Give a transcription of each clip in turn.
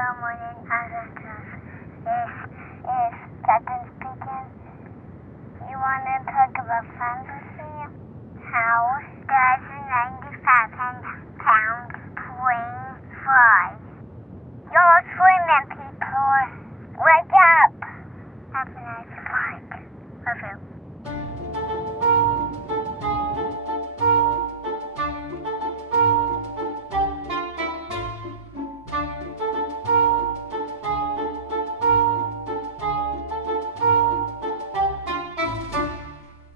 morning adventures. If Captain speaking, you want to talk about fantasy? How does a 95-pound plane fly? You're swimming, people. Wake up. Have a nice flight. Love you.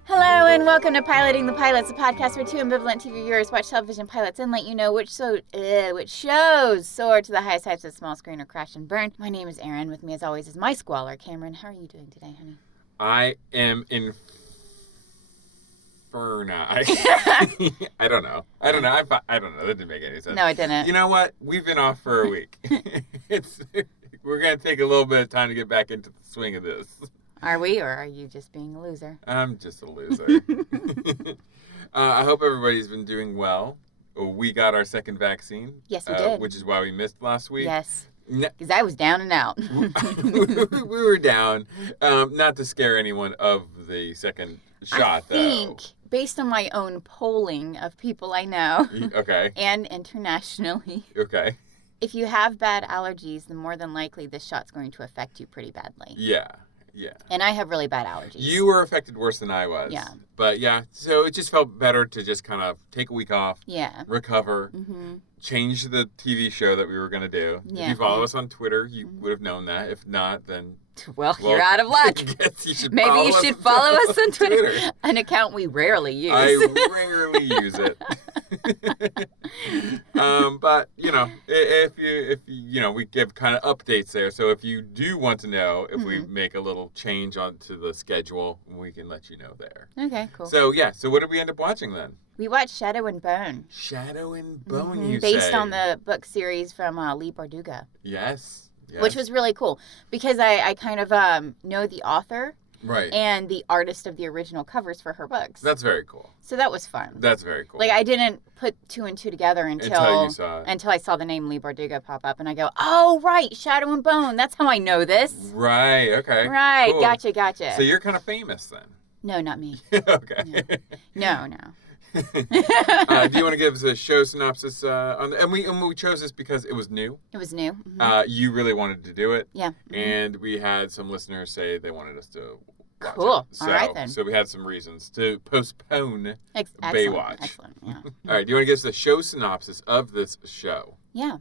Hello and welcome to Piloting the Pilots, a podcast where two ambivalent TV viewers watch television pilots and let you know which shows soar to the highest heights of the small screen or crash and burn. My name is Erin. With me, as always, is my squalor, Cameron. How are you doing today, honey? I am inferni. I don't know. I don't know. That didn't make any sense. No, it didn't. You know what? We've been off for a week. We're going to take a little bit of time to get back into the swing of this. Are we, or are you just being a loser? I'm just a loser. I hope everybody's been doing well. We got our second vaccine. Yes, we did. Which is why we missed last week. Yes. Because I was down and out. We were down. Not to scare anyone of the second shot, though. I think, based on my own polling of people I know, okay, and internationally, okay, if you have bad allergies, then more than likely this shot's going to affect you pretty badly. Yeah. And I have really bad allergies. You were affected worse than I was. Yeah. But yeah, so it just felt better to just kind of take a week off. Yeah. Recover. Mm-hmm. Change the TV show that we were going to do. Yeah. If you follow us on Twitter, you would have known that. If not, then... Well, you're out of luck. Maybe you should follow us on Twitter. An account we rarely use. I rarely use it. But if you we give kind of updates there. So if you do want to know if we make a little change onto the schedule, we can let you know there. Okay, cool. So so what did we end up watching then? We watched Shadow and Bone. Shadow and Bone, you based say? on the book series from Leigh Bardugo. Yes. Which was really cool because I kind of know the author. Right. And the artist of the original covers for her books. That's very cool. So that was fun. That's very cool. Like, I didn't put two and two together until you saw it. Until I saw the name Leigh Bardugo pop up, and I go, oh, right, Shadow and Bone. That's how I know this. Right, okay. Right, cool. Gotcha. So you're kind of famous then? No, not me. Okay. No. Do you want to give us a show synopsis? And we chose this because it was new. It was new. Mm-hmm. You really wanted to do it. Yeah. Mm-hmm. And we had some listeners say they wanted us to watch cool. it. So, all right, then. So we had some reasons to postpone Excellent. Baywatch. Excellent, yeah. All right, do you want to give us the show synopsis of this show? Yeah.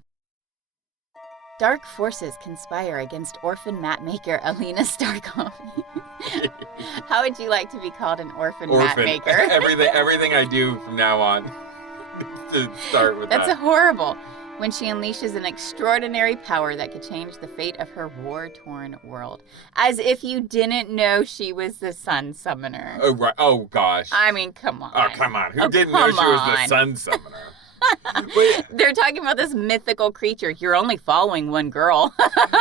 Dark forces conspire against orphan mapmaker Alina Starkov. How would you like to be called an orphan mapmaker? everything I do from now on to start with That's horrible. When she unleashes an extraordinary power that could change the fate of her war-torn world. As if you didn't know she was the Sun Summoner. Oh, right. Oh, gosh. I mean, come on. Oh, come on. Who didn't know she was the Sun Summoner? Wait. They're talking about this mythical creature. You're only following one girl.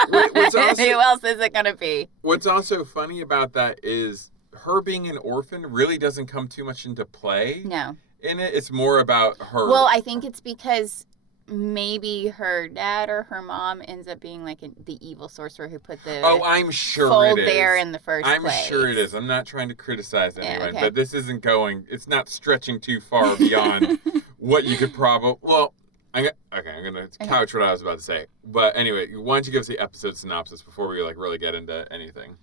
Who else is it going to be? What's also funny about that is her being an orphan really doesn't come too much into play. No. In it. It's more about her. Well, I think it's because maybe her dad or her mom ends up being like the evil sorcerer who put the I'm sure fold it is. there in the first place. I'm sure it is. I'm not trying to criticize anyone, okay. but this isn't it's not stretching too far beyond what you could probably, I'm going to couch what I was about to say. But anyway, why don't you give us the episode synopsis before we really get into anything?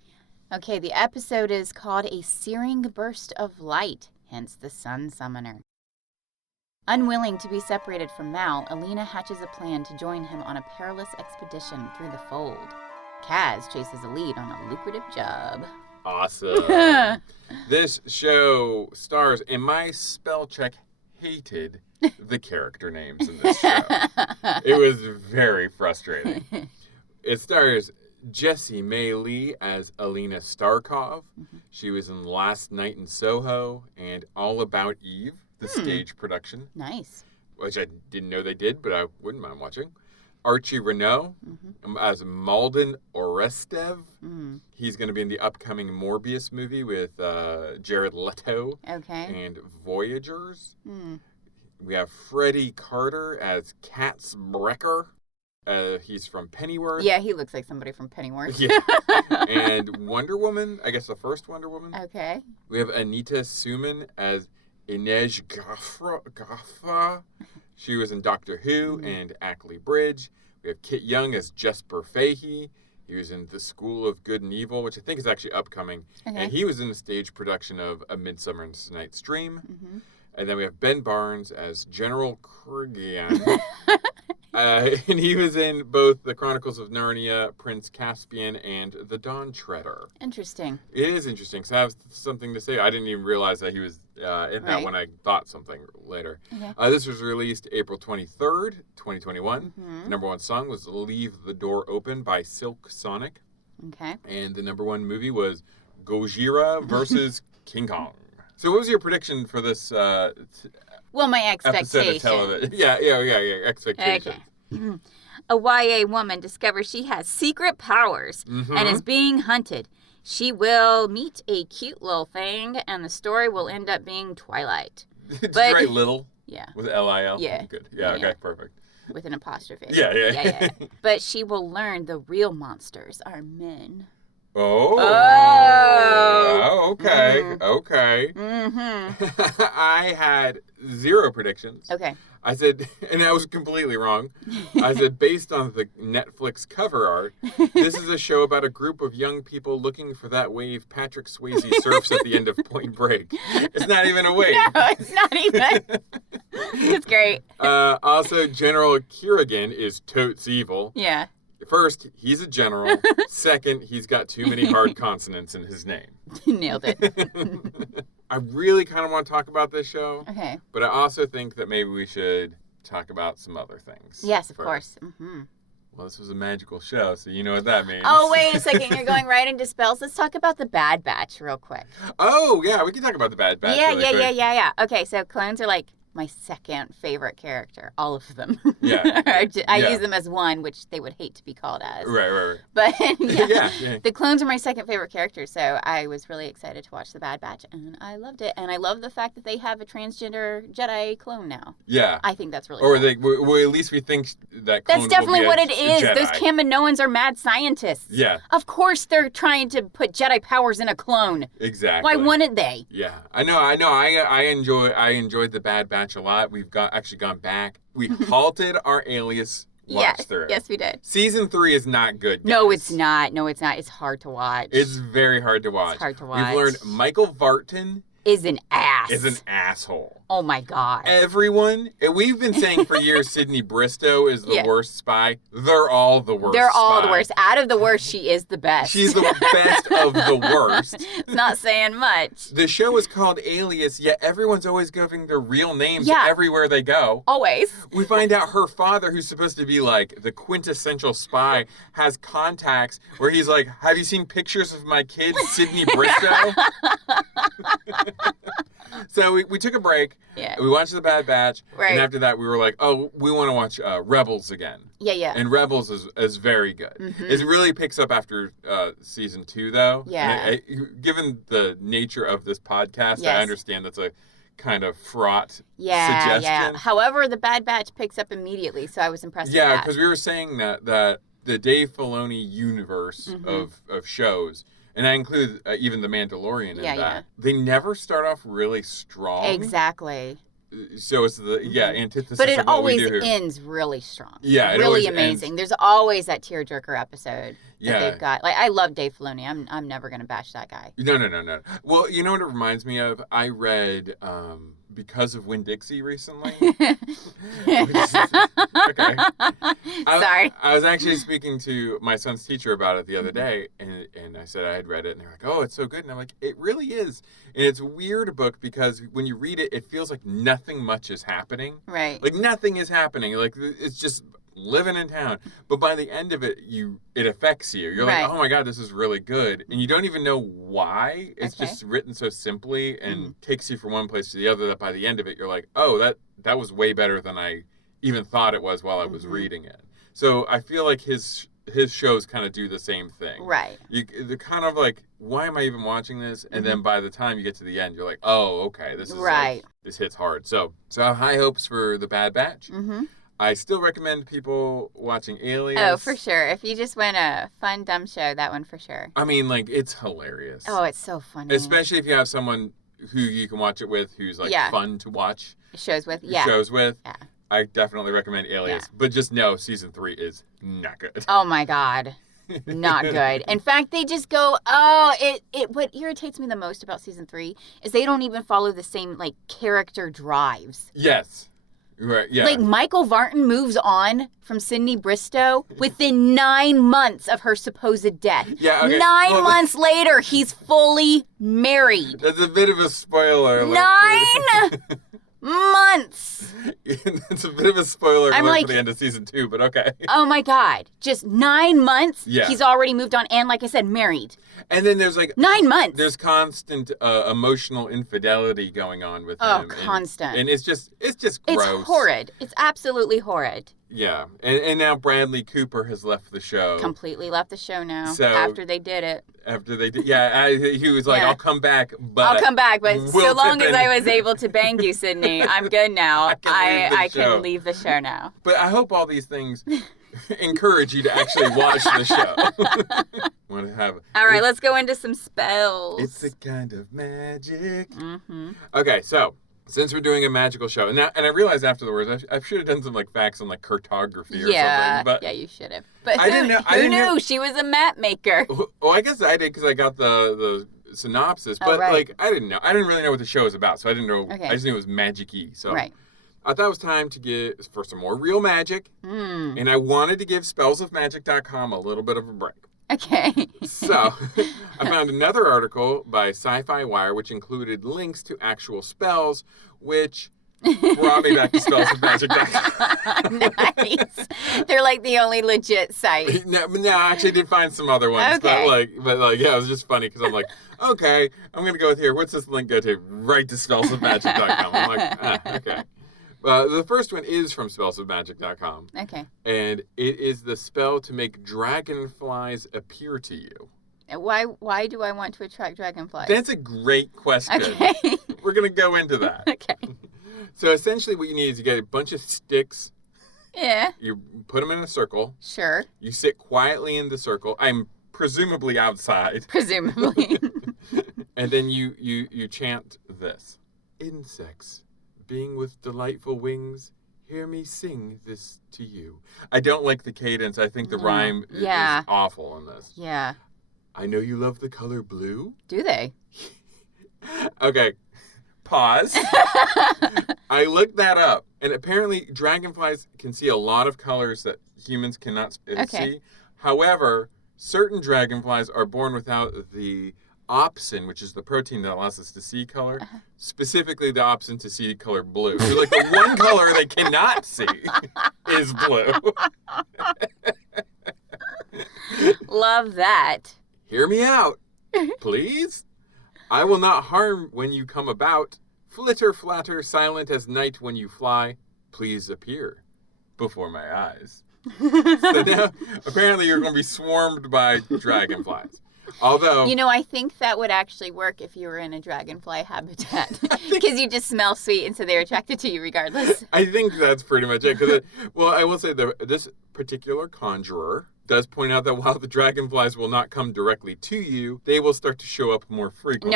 Okay, the episode is called A Searing Burst of Light, hence the Sun Summoner. Unwilling to be separated from Mal, Alina hatches a plan to join him on a perilous expedition through the fold. Kaz chases a lead on a lucrative job. Awesome. This show stars, and my spell check hated the character names in this show. It was very frustrating. It stars Jessie May Lee as Alina Starkov. Mm-hmm. She was in Last Night in Soho and All About Eve, the stage production. Nice. Which I didn't know they did, but I wouldn't mind watching. Archie Renault as Malden Orestev. Mm-hmm. He's going to be in the upcoming Morbius movie with Jared Leto. Okay. And Voyagers. Mm. We have Freddie Carter as Katz Brecker. He's from Pennyworth. Yeah, he looks like somebody from Pennyworth. Yeah. And Wonder Woman, I guess the first Wonder Woman. Okay. We have Anita Suman as Inej Gaffa. She was in Doctor Who and Ackley Bridge. We have Kit Young as Jesper Fahey. He was in The School of Good and Evil, which I think is actually upcoming. Okay. And he was in a stage production of A Midsummer Night's Dream. Mm-hmm. And then we have Ben Barnes as General Kurgan. And he was in both The Chronicles of Narnia, Prince Caspian, and The Dawn Treader. Interesting. It is interesting. So I have something to say. I didn't even realize that he was in that when I thought something later. Okay. This was released April 23rd, 2021. Mm-hmm. The number one song was Leave the Door Open by Silk Sonic. Okay. And the number one movie was Gojira versus King Kong. So what was your prediction for this well, my expectation. Episode of television? Yeah, expectations. Okay. A YA woman discovers she has secret powers and is being hunted. She will meet a cute little thing, and the story will end up being Twilight. Did you write little? Yeah. With L-I-L? Yeah. Good. Yeah, okay, perfect. With an apostrophe. Yeah. But she will learn the real monsters are men. Oh, okay. Mm-hmm. Okay. Mm-hmm. I had 0 predictions. Okay. I said, and I was completely wrong. I said, based on the Netflix cover art, this is a show about a group of young people looking for that wave Patrick Swayze surfs at the end of Point Break. It's not even a wave. No, it's not even. It's great. Also, General Kurgan is totes evil. Yeah. First, he's a general. Second, he's got too many hard consonants in his name. Nailed it. I really kind of want to talk about this show. Okay. But I also think that maybe we should talk about some other things. Yes, of course. Mm-hmm. Well, this was a magical show, so you know what that means. Oh, wait a second. You're going right into spells. Let's talk about the Bad Batch real quick. Oh, yeah. We can talk about the Bad Batch really quick. Yeah. Okay, so clones are like my second favorite character. All of them. Yeah. I use them as one, which they would hate to be called as. Right. But yeah. The clones are my second favorite character, so I was really excited to watch The Bad Batch, and I loved it. And I love the fact that they have a transgender Jedi clone now. Yeah. I think that's really cool. Or at least we think that clone that's definitely will be what a it is. Jedi. Those Kaminoans are mad scientists. Yeah. Of course they're trying to put Jedi powers in a clone. Exactly. Why wouldn't they? Yeah. I know. I enjoyed The Bad Batch a lot. We've actually gone back. We halted our Alias watch through. Yes, we did. Season 3 is not good, guys. No, it's not. It's hard to watch. It's very hard to watch. It's hard to watch. We've learned Michael Vartan is an ass. Is an asshole. Oh my God. Everyone, we've been saying for years Sydney Bristow is the worst spy. They're all the worst. They're all the worst. Out of the worst, she is the best. She's the best of the worst. It's not saying much. The show is called Alias, yet everyone's always giving their real names everywhere they go. Always. We find out her father, who's supposed to be like the quintessential spy, has contacts where he's like, have you seen pictures of my kid, Sydney Bristow? So we took a break. Yeah. We watched The Bad Batch. Right. And after that, we were like, oh, we want to watch Rebels again. Yeah. And Rebels is very good. Mm-hmm. It really picks up after season 2, though. Yeah. Given the nature of this podcast, I understand that's a kind of fraught suggestion. Yeah. However, The Bad Batch picks up immediately, so I was impressed with that. Yeah, because we were saying that the Dave Filoni universe of shows, and I include even The Mandalorian in that. Yeah. They never start off really strong. Exactly. So it's the antithesis. But it of what always we do here. ends really strong. Yeah, really amazing. There's always that tearjerker episode that they've got. Like, I love Dave Filoni. I'm never gonna bash that guy. No. Well, you know what it reminds me of? I read Because of Winn-Dixie recently. Okay. Sorry. I was actually speaking to my son's teacher about it the other day, and I said I had read it, and they're like, oh, it's so good. And I'm like, it really is. And it's a weird book because when you read it, it feels like nothing much is happening. Right. Like nothing is happening. Like it's just living in town. But by the end of it, it affects you. You're like, oh my God, this is really good. And you don't even know why. It's just written so simply and takes you from one place to the other that by the end of it, you're like, oh, that was way better than I even thought it was while I was reading it. So I feel like his shows kind of do the same thing. Right. They're kind of like, why am I even watching this? And then by the time you get to the end, you're like, oh, okay, this is this hits hard. So I have high hopes for The Bad Batch. I still recommend people watching Alias. Oh, for sure. If you just want a fun, dumb show, that one for sure. I mean, like, it's hilarious. Oh, it's so funny. Especially if you have someone who you can watch it with who's, like, fun to watch. Shows with, yeah. Yeah. I definitely recommend Alias. Yeah. But just know season 3 is not good. Oh, my God. Not good. In fact, they just go, what irritates me the most about season 3 is they don't even follow the same, like, character drives. Yes. Right, yeah. Like, Michael Vartan moves on from Sydney Bristow within 9 months of her supposed death. Yeah, okay. 9 months later, he's fully married. That's a bit of a spoiler alert. 9 months! It's a bit of a spoiler alert for the end of season 2, but okay. Oh my God. Just 9 months? Yeah. He's already moved on and, like I said, married. And then there's like 9 months. There's constant emotional infidelity going on with him. Oh, constant. And it's just gross. It's horrid. It's absolutely horrid. Yeah. And now Bradley Cooper has left the show. Completely left the show now. So, after they did it. Yeah, he was like, I'll come back, but so long as I was able to bang you, Sydney, I'm good now. I can leave the show now. But I hope all these things encourage you to actually watch the show. Want to have? All right, let's go into some spells. It's a kind of magic. Mm-hmm. Okay, so since we're doing a magical show, and I realized afterwards I should have done some like facts on like cartography or something. But yeah, you should have. But I didn't know. Who knew she was a map maker? Well, I guess I did because I got the synopsis. But like I didn't know. I didn't really know what the show was about, so I didn't know. Okay. I just knew it was magic-y. So I thought it was time to get for some more real magic, and I wanted to give spellsofmagic.com a little bit of a break. Okay. So, I found another article by Sci-Fi Wire, which included links to actual spells, which brought me back to spellsofmagic.com. Nice. They're like the only legit site. No, I actually did find some other ones. Okay. But yeah, it was just funny because I'm like, okay, I'm going to go with here. What's this link go to? Right to spellsofmagic.com. I'm like, okay. The first one is from spellsofmagic.com. Okay. And it is the spell to make dragonflies appear to you. Why do I want to attract dragonflies? That's a great question. Okay. We're going to go into that. Okay. So essentially what you need is you get a bunch of sticks. Yeah. You put them in a circle. Sure. You sit quietly in the circle. I'm presumably outside. Presumably. And then you chant this. Insects. Being with delightful wings, hear me sing this to you. I don't like the cadence. I think the rhyme is awful in this. Yeah. I know you love the color blue. Do they? Okay. Pause. I looked that up, and apparently dragonflies can see a lot of colors that humans cannot see. However, certain dragonflies are born without the opsin, which is the protein that allows us to see color, specifically the opsin to see color blue. So like the one color they cannot see is blue. Love that. Hear me out, please. I will not harm when you come about. Flitter, flatter, silent as night when you fly. Please appear before my eyes. So now, apparently you're going to be swarmed by dragonflies. Although, I think that would actually work if you were in a dragonfly habitat. Because you just smell sweet, and so they're attracted to you regardless. I think that's pretty much it. I will say this particular conjurer does point out that while the dragonflies will not come directly to you, they will start to show up more frequently.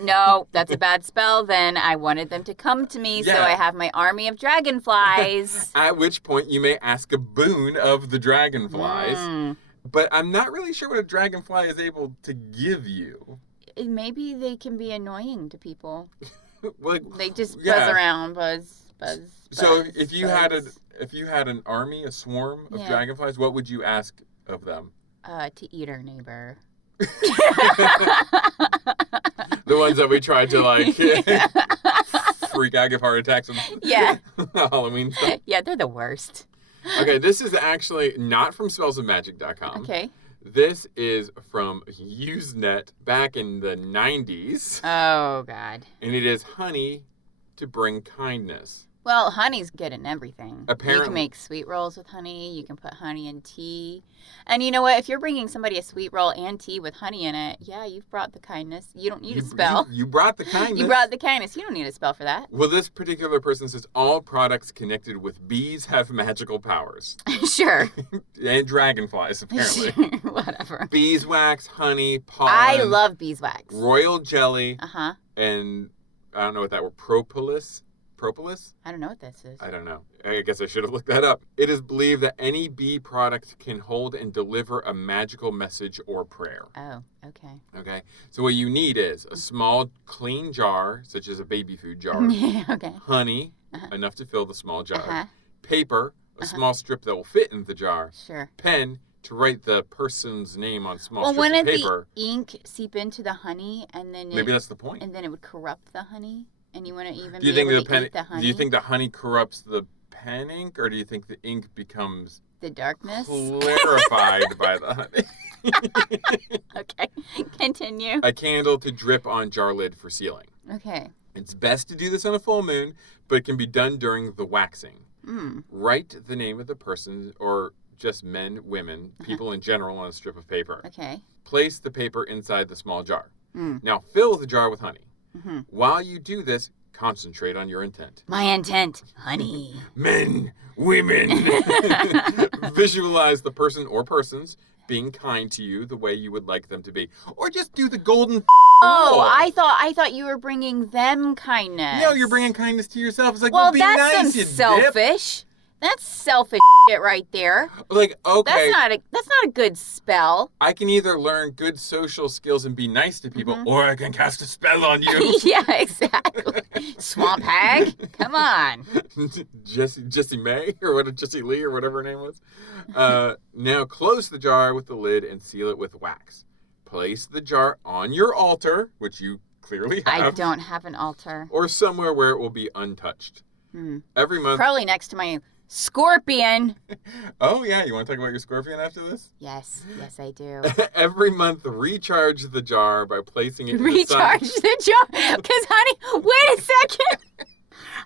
No, that's a bad spell then. I wanted them to come to me, so I have my army of dragonflies. At which point you may ask a boon of the dragonflies. But I'm not really sure what a dragonfly is able to give you. Maybe they can be annoying to people. They just buzz around, buzz. So if you had an army, a swarm of dragonflies, what would you ask of them? To eat our neighbor. The ones that we tried to freak out, give heart attacks on Halloween stuff. Yeah, they're the worst. Okay, this is actually not from spellsofmagic.com. Okay. This is from Usenet back in the 90s. Oh, God. And it is honey to bring kindness. Well, honey's good in everything. Apparently. You can make sweet rolls with honey. You can put honey in tea. And you know what? If you're bringing somebody a sweet roll and tea with honey in it, yeah, you've brought the kindness. You don't need a spell. You brought the kindness. You brought the kindness. You don't need a spell for that. Well, this particular person says all products connected with bees have magical powers. Sure. And dragonflies, apparently. Sure, whatever. Beeswax, honey, pollen. I love beeswax. Royal jelly. Uh-huh. And I don't know what that were. Propolis? Propolis? I don't know what this is. I don't know. I guess I should have looked that up. It is believed that any bee product can hold and deliver a magical message or prayer. Oh, okay. Okay? So what you need is a small, clean jar, such as a baby food jar. Yeah, okay. Honey, enough to fill the small jar. Uh-huh. Paper, a small strip that will fit in the jar. Sure. Pen, to write the person's name on small Well, strips of wouldn't paper. the ink seep into the honey and then Maybe that's the point. and then it would corrupt the honey? And you wouldn't even Do you be think able the to pen? eat the honey? Do you think the honey corrupts the pen ink, or do you think the ink becomes the darkness? clarified by the honey? Okay, continue. A candle to drip on jar lid for sealing. Okay. It's best to do this on a full moon, but it can be done during the waxing. Write the name of the person, or just men, women, people in general, on a strip of paper. Okay. Place the paper inside the small jar. Now fill the jar with honey. While you do this, concentrate on your intent. My intent, honey. Men, women. Visualize the person or persons being kind to you the way you would like them to be. Or just do the golden Oh, rule. I thought you were bringing them kindness. No, you're bringing kindness to yourself. It's like, well, be that's nice, some you dip. selfish. That's selfish shit right there. Like, okay, That's not a good spell. I can either learn good social skills and be nice to people, or I can cast a spell on you. Yeah, exactly. Swamp hag, come on. Jessie May, or what? Jessie Lee, or whatever her name was. Now close the jar with the lid and seal it with wax. Place the jar on your altar, which you clearly have. I don't have an altar. Or somewhere where it will be untouched. Every month. Probably next to my scorpion. Oh, yeah. You want to talk about your scorpion after this? Yes, I do. Every month, recharge the jar by placing it in the sun. Recharge the jar. Because, honey, wait a second.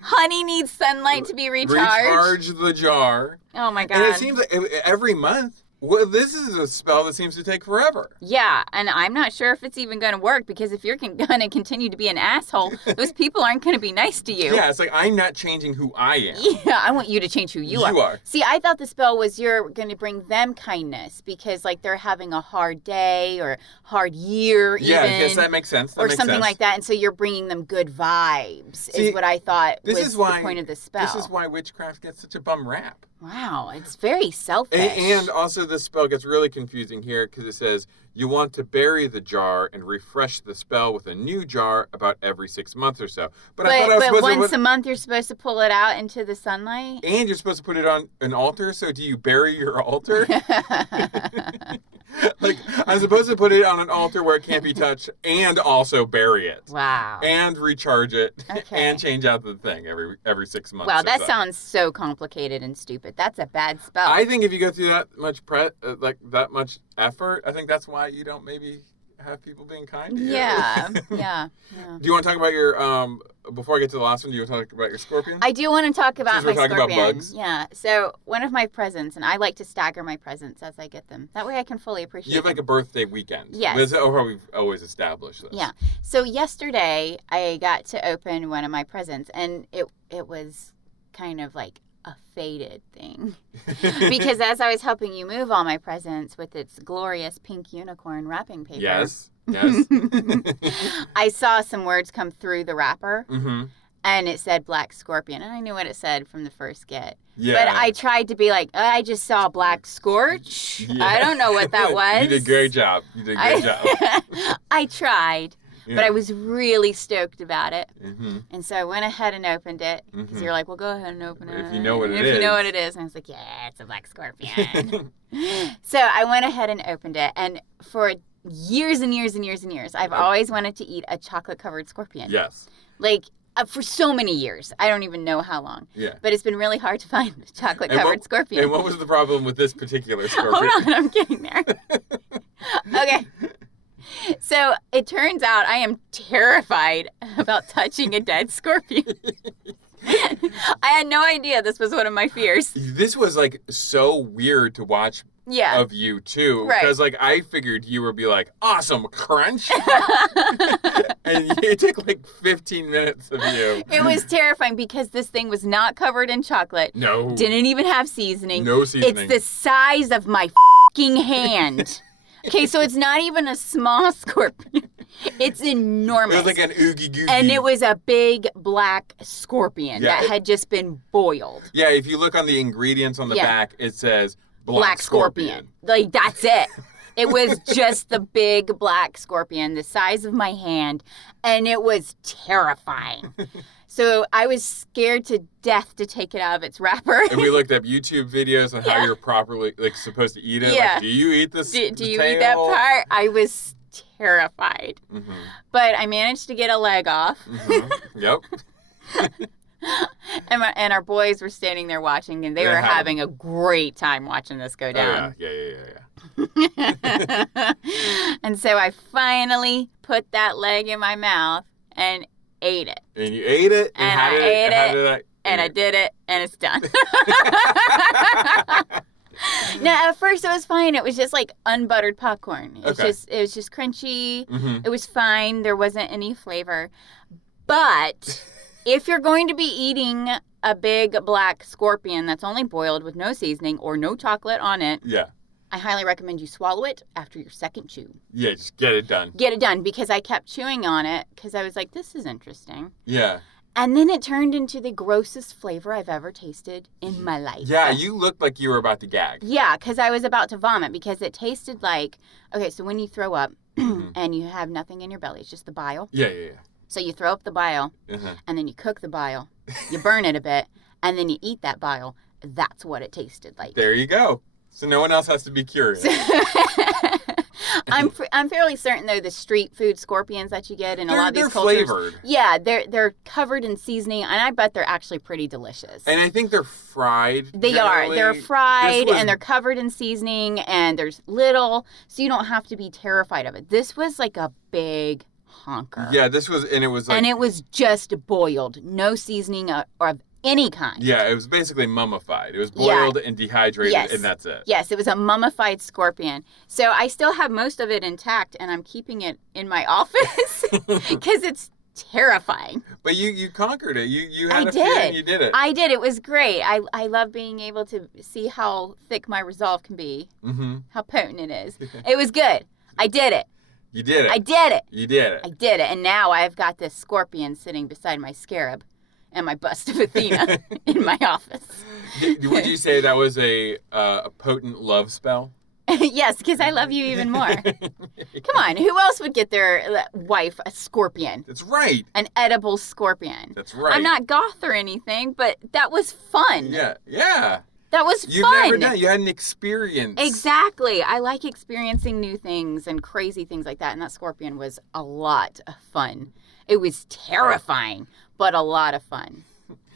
Honey needs sunlight to be recharged. Recharge the jar. Oh, my God. And it seems like every month. Well, this is a spell that seems to take forever. Yeah, and I'm not sure if it's even going to work, because if you're going to continue to be an asshole, those people aren't going to be nice to you. Yeah, it's like, I'm not changing who I am. Yeah, I want you to change who you are. See, I thought the spell was you're going to bring them kindness because, like, they're having a hard day or hard year even. Yeah, yes, that makes sense. Or something like that, and so you're bringing them good vibes. See, is what I thought was the point of the spell. This is why witchcraft gets such a bum rap. Wow, it's very selfish. And also this spell gets really confusing here because it says you want to bury the jar and refresh the spell with a new jar about every 6 months or so. But I thought I was supposed once a month you're supposed to pull it out into the sunlight? And you're supposed to put it on an altar, so do you bury your altar? Like, I'm supposed to put it on an altar where it can't be touched and also bury it. Wow. And recharge it. Okay. And change out the thing every 6 months. Wow, that sounds so complicated and stupid. That's a bad spell. I think if you go through that much that much effort, I think that's why you don't maybe have people being kind to you. Yeah. Do you want to talk about your before I get to the last one, do you want to talk about your scorpion? I do want to talk about my Since we're talking scorpion. about bugs. Yeah. So one of my presents, and I like to stagger my presents as I get them. That way I can fully appreciate You have like them. a birthday weekend. Yes. That's how we've always established this. Yeah. So yesterday I got to open one of my presents, and it was kind of like a faded thing. Because as I was helping you move all my presents with its glorious pink unicorn wrapping paper. Yes. I saw some words come through the wrapper. Mm-hmm. And it said Black Scorpion. And I knew what it said from the first get. Yeah. But I tried to be like, I just saw Black Scorch. Yeah. I don't know what that was. You did a great job. I tried. Yeah. But I was really stoked about it. Mm-hmm. And so I went ahead and opened it. Because Mhm. you're like, well, go ahead and open it. If you know what it If is. you know what it is. And I was like, yeah, it's a Black Scorpion. So I went ahead and opened it. And for years and years and years and years, I've always wanted to eat a chocolate-covered scorpion. Yes. Like, for so many years. I don't even know how long. Yeah. But it's been really hard to find a chocolate-covered scorpion. And what was the problem with this particular scorpion? Hold on, I'm getting there. Okay. So it turns out I am terrified about touching a dead scorpion. I had no idea this was one of my fears. This was like so weird to watch Yeah. of you too. Right. Because like I figured you would be like, awesome, crunch. And it took like 15 minutes of you. It was terrifying because this thing was not covered in chocolate. No. Didn't even have seasoning. No seasoning. It's the size of my fucking hand. Okay, so it's not even a small scorpion. It's enormous. It was like an oogie googie. And it was a big black scorpion that had just been boiled. Yeah, if you look on the ingredients on the back, it says black scorpion. Like, that's it. It was just the big black scorpion, the size of my hand, and it was terrifying. So I was scared to death to take it out of its wrapper. And we looked up YouTube videos on how you're properly like supposed to eat it. Yeah. Like, do you eat this? Do you eat that part? I was terrified. Mm-hmm. But I managed to get a leg off. Mm-hmm. Yep. And our boys were standing there watching, and they were having a great time watching this go down. Oh, yeah. And so I finally put that leg in my mouth and ate it. And you ate it? And I ate it, and I did it, and it's done. Now, at first it was fine. It was just like unbuttered popcorn. It was just crunchy. Mm-hmm. It was fine. There wasn't any flavor. But if you're going to be eating a big black scorpion that's only boiled with no seasoning or no chocolate on it, I highly recommend you swallow it after your second chew. Yeah, just get it done. Get it done, because I kept chewing on it because I was like, this is interesting. Yeah. And then it turned into the grossest flavor I've ever tasted in my life. Yeah, you looked like you were about to gag. Yeah, because I was about to vomit, because it tasted like, okay, so when you throw up and you have nothing in your belly, it's just the bile. Yeah. So you throw up the bile, and then you cook the bile, you burn it a bit, and then you eat that bile. That's what it tasted like. There you go. So no one else has to be curious. I'm fairly certain, though, the street food scorpions that you get in a lot of these cultures. They're flavored. Yeah, they're covered in seasoning, and I bet they're actually pretty delicious. And I think they're fried. They are. They're fried, and they're covered in seasoning, and there's little, so you don't have to be terrified of it. This was like a big honker. Yeah, this was, and it was like... And it was just boiled. No seasoning or of any kind. Yeah, it was basically mummified. It was boiled and dehydrated, and that's it. Yes, it was a mummified scorpion. So I still have most of it intact, and I'm keeping it in my office because it's terrifying. But you conquered it. You had I a fear did. and you did it. I did. It was great. I love being able to see how thick my resolve can be, how potent it is. It was good. I did it. You did it. I did it. You did it. I did it. And now I've got this scorpion sitting beside my scarab and my bust of Athena in my office. Would you say that was a potent love spell? Yes, because I love you even more. Come on, who else would get their wife a scorpion? That's right. An edible scorpion. That's right. I'm not goth or anything, but that was fun. Yeah. That was You've fun. never done it. You had an experience. Exactly. I like experiencing new things and crazy things like that, and that scorpion was a lot of fun. It was terrifying, but a lot of fun.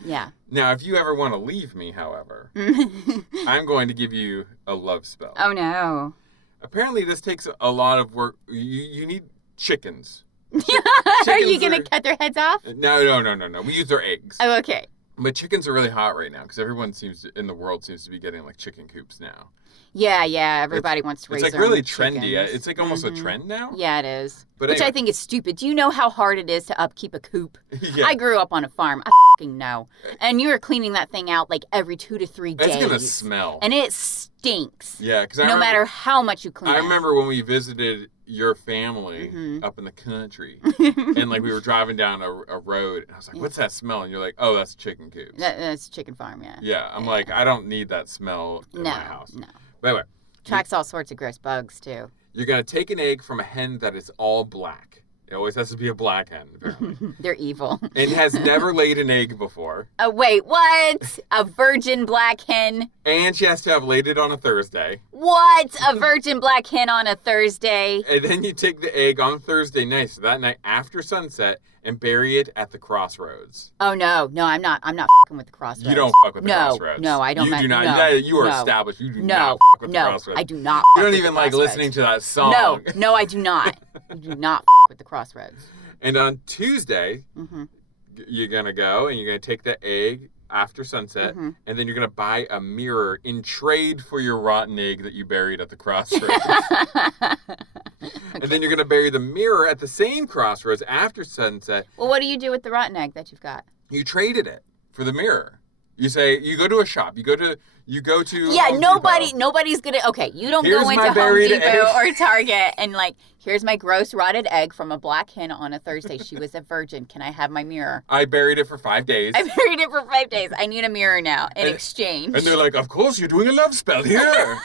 Yeah. Now, if you ever want to leave me, however, I'm going to give you a love spell. Oh, no. Apparently, this takes a lot of work. You need chickens. Are you going to cut their heads off? No. We use their eggs. Oh, okay. But chickens are really hot right now because everyone in the world seems to be getting like chicken coops now. Yeah. Everybody wants to raise It's like their own really trendy. chickens. It's like almost a trend now. Yeah, it is. But Which anyway. I think is stupid. Do you know how hard it is to upkeep a coop? Yeah. I grew up on a farm. I fucking know. And you were cleaning that thing out like every 2 to 3 days. It's gonna smell. And it stinks. Yeah, because no matter how much you clean it. I remember when we visited your family up in the country, and like we were driving down a road, and I was like, "What's that smell?" And you're like, "Oh, that's chicken coops." That's chicken farm, yeah. Yeah, I'm like, I don't need that smell in my house. No. But anyway, Tracks all sorts of gross bugs too. you're gonna take an egg from a hen that is all black. It always has to be a black hen, apparently. They're evil. And has never laid an egg before. Wait, what? A virgin black hen? And she has to have laid it on a Thursday. What? A virgin black hen on a Thursday? And then you take the egg on Thursday night, so that night after sunset, and bury it at the crossroads. Oh no, I'm not fucking with the crossroads. You don't fuck with the crossroads. No, I don't. You do not. No, you are no, established. You do no, not fuck with the crossroads. I do not. You don't fuck even with like the listening to that song. No, I do not. I do not with the crossroads. And on Tuesday, you're going to go and you're going to take the egg after sunset, and then you're going to buy a mirror in trade for your rotten egg that you buried at the crossroads. And then you're going to bury the mirror at the same crossroads after sunset. Well, what do you do with the rotten egg that you've got? You traded it for the mirror. You say, you go to a shop. You go to Yeah, Home nobody's going to... Okay, you don't Here's go into my Home buried Depot egg. or Target and like, here's my gross rotted egg from a black hen on a Thursday. She was a virgin. Can I have my mirror? I buried it for 5 days. I buried it for 5 days. I need a mirror now in exchange. And they're like, of course, you're doing a love spell here.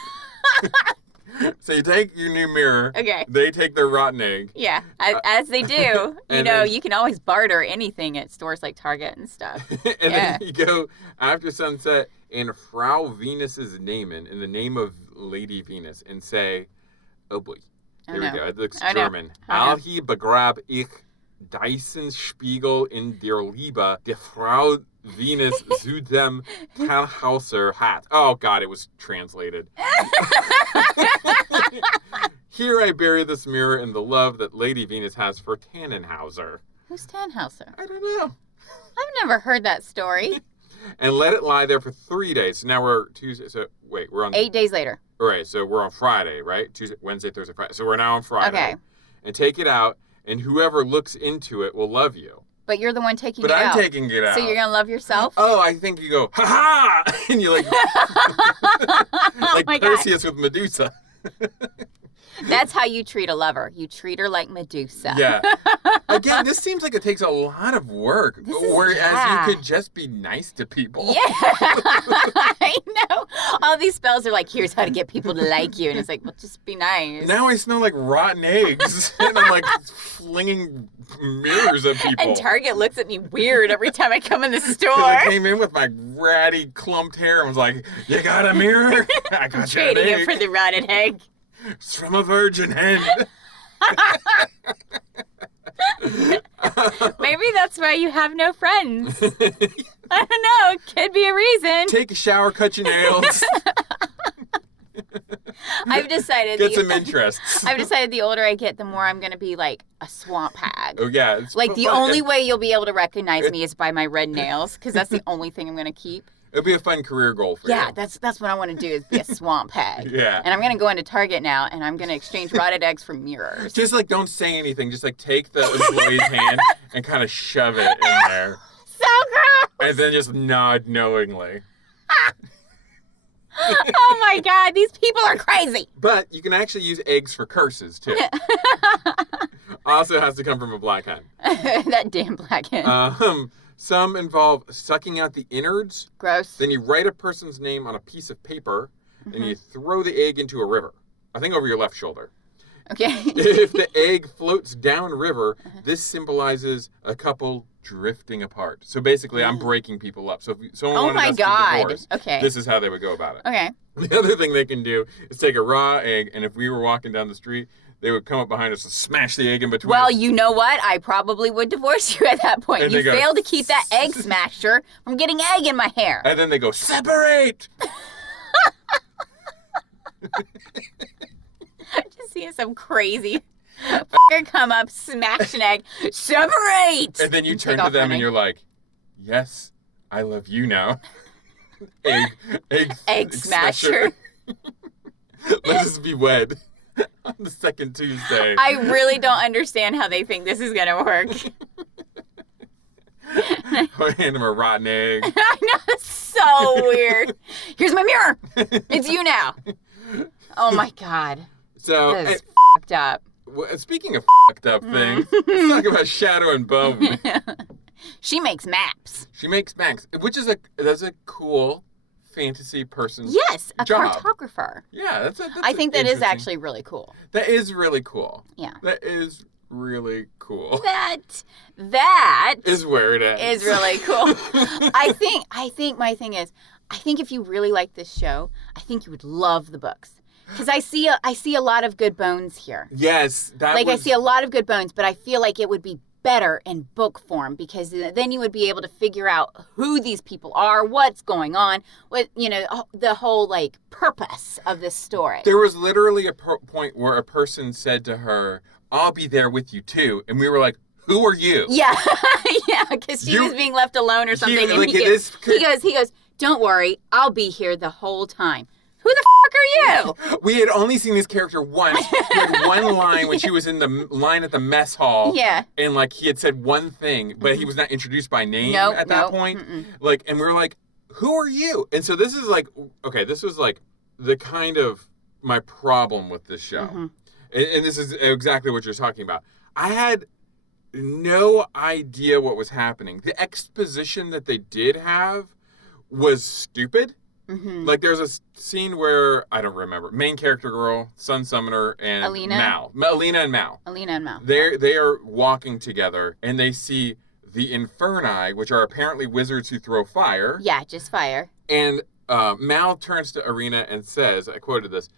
So you take your new mirror. Okay. They take their rotten egg. Yeah, as they do. You can always barter anything at stores like Target and stuff. And then you go after sunset in Frau Venus's Namen, in the name of Lady Venus, and say, oh boy, here we go. It looks German. Alhi begrab ich Dyson Spiegel in der Liebe, die Frau Venus zu dem Tannhauser hat. Oh God, it was translated. Here I bury this mirror in the love that Lady Venus has for Tannenhauser. Who's Tannhauser? I don't know. I've never heard that story. And let it lie there for 3 days. So now we're Tuesday. So wait, we're on 8 days later. All right, so we're on Friday, right? Tuesday, Wednesday, Thursday, Friday. So we're now on Friday. Okay. And take it out, and whoever looks into it will love you. But you're the one taking But it out. I'm taking it out. So you're going to love yourself? Oh, I think you go, ha ha! And you like, like Perseus with Medusa. That's how you treat a lover. You treat her like Medusa. Yeah. Again, this seems like it takes a lot of work. Whereas you could just be nice to people. Yeah. I know. All these spells are like, here's how to get people to like you. And it's like, well, just be nice. Now I smell like rotten eggs. And I'm like flinging mirrors at people. And Target looks at me weird every time I come in the store. I came in with my ratty clumped hair and was like, you got a mirror? I got trading it for the rotted egg. It's from a virgin hen. Maybe that's why you have no friends. I don't know. It could be a reason. Take a shower, cut your nails. I've decided. Get some interests. I've decided the older I get, the more I'm going to be like a swamp hag. Oh, yeah. It's like the only way you'll be able to recognize me is by my red nails, because that's the only thing I'm going to keep. It'd be a fun career goal for you. Yeah, that's what I want to do is be a swamp hag. Yeah. And I'm going to go into Target now, and I'm going to exchange rotted eggs for mirrors. Just like don't say anything. Just like take the employee's hand and kind of shove it in there. So gross. And then just nod knowingly. Oh my God, these people are crazy. But you can actually use eggs for curses too. Also has to come from a black hen. That damn black hen. Some involve sucking out the innards. Gross. Then you write a person's name on a piece of paper, and you throw the egg into a river. I think over your left shoulder. Okay. If the egg floats downriver, this symbolizes a couple drifting apart. So basically, I'm breaking people up. So if someone wanted us to divorce, this is how they would go about it. Okay. The other thing they can do is take a raw egg, and if we were walking down the street, they would come up behind us and smash the egg in between. Well, us. you know what? I probably would divorce you at that point. And you failed to keep that egg smasher from getting egg in my hair. And then they go, separate! I'm just seeing some crazy fucker come up, smash an egg, separate! And then you turn to them and you're like, yes, I love you now. Egg smasher. Let us be wed. On the second Tuesday. I really don't understand how they think this is going to work. I hand them a rotten egg. I know, it's so weird. Here's my mirror. It's you now. Oh my God. So, this is fucked up. Speaking of fucked up things, let's talk about Shadow and Bone. She makes maps. She makes maps, which is that's a cool fantasy person's a job. cartographer. Yeah, I think that is actually really cool. That is really cool. Yeah. That is really cool. That is where it is. Is really cool. I think my thing is, I think if you really like this show, I think you would love the books. Because I see a lot of good bones here. Yes. I see a lot of good bones, but I feel like it would be better in book form, because then you would be able to figure out who these people are, what's going on, the whole like purpose of this story. There was literally a point where a person said to her, I'll be there with you too. And we were like, who are you? Yeah, yeah, because she was being left alone or something. And he goes, don't worry, I'll be here the whole time. Who the fuck are you? We had only seen this character once. He had one line when she was in the line at the mess hall. Yeah. And, like, he had said one thing, but he was not introduced by name at that point. Like, and we were like, who are you? And so this is like, okay, this was like the kind of my problem with this show. And this is exactly what you're talking about. I had no idea what was happening. The exposition that they did have was stupid. Like, there's a scene where, I don't remember, main character girl, Sun Summoner, and Alina and Mal. They are walking together, and they see the Inferni, which are apparently wizards who throw fire. Yeah, just fire. And Mal turns to Arena and says, I quoted this,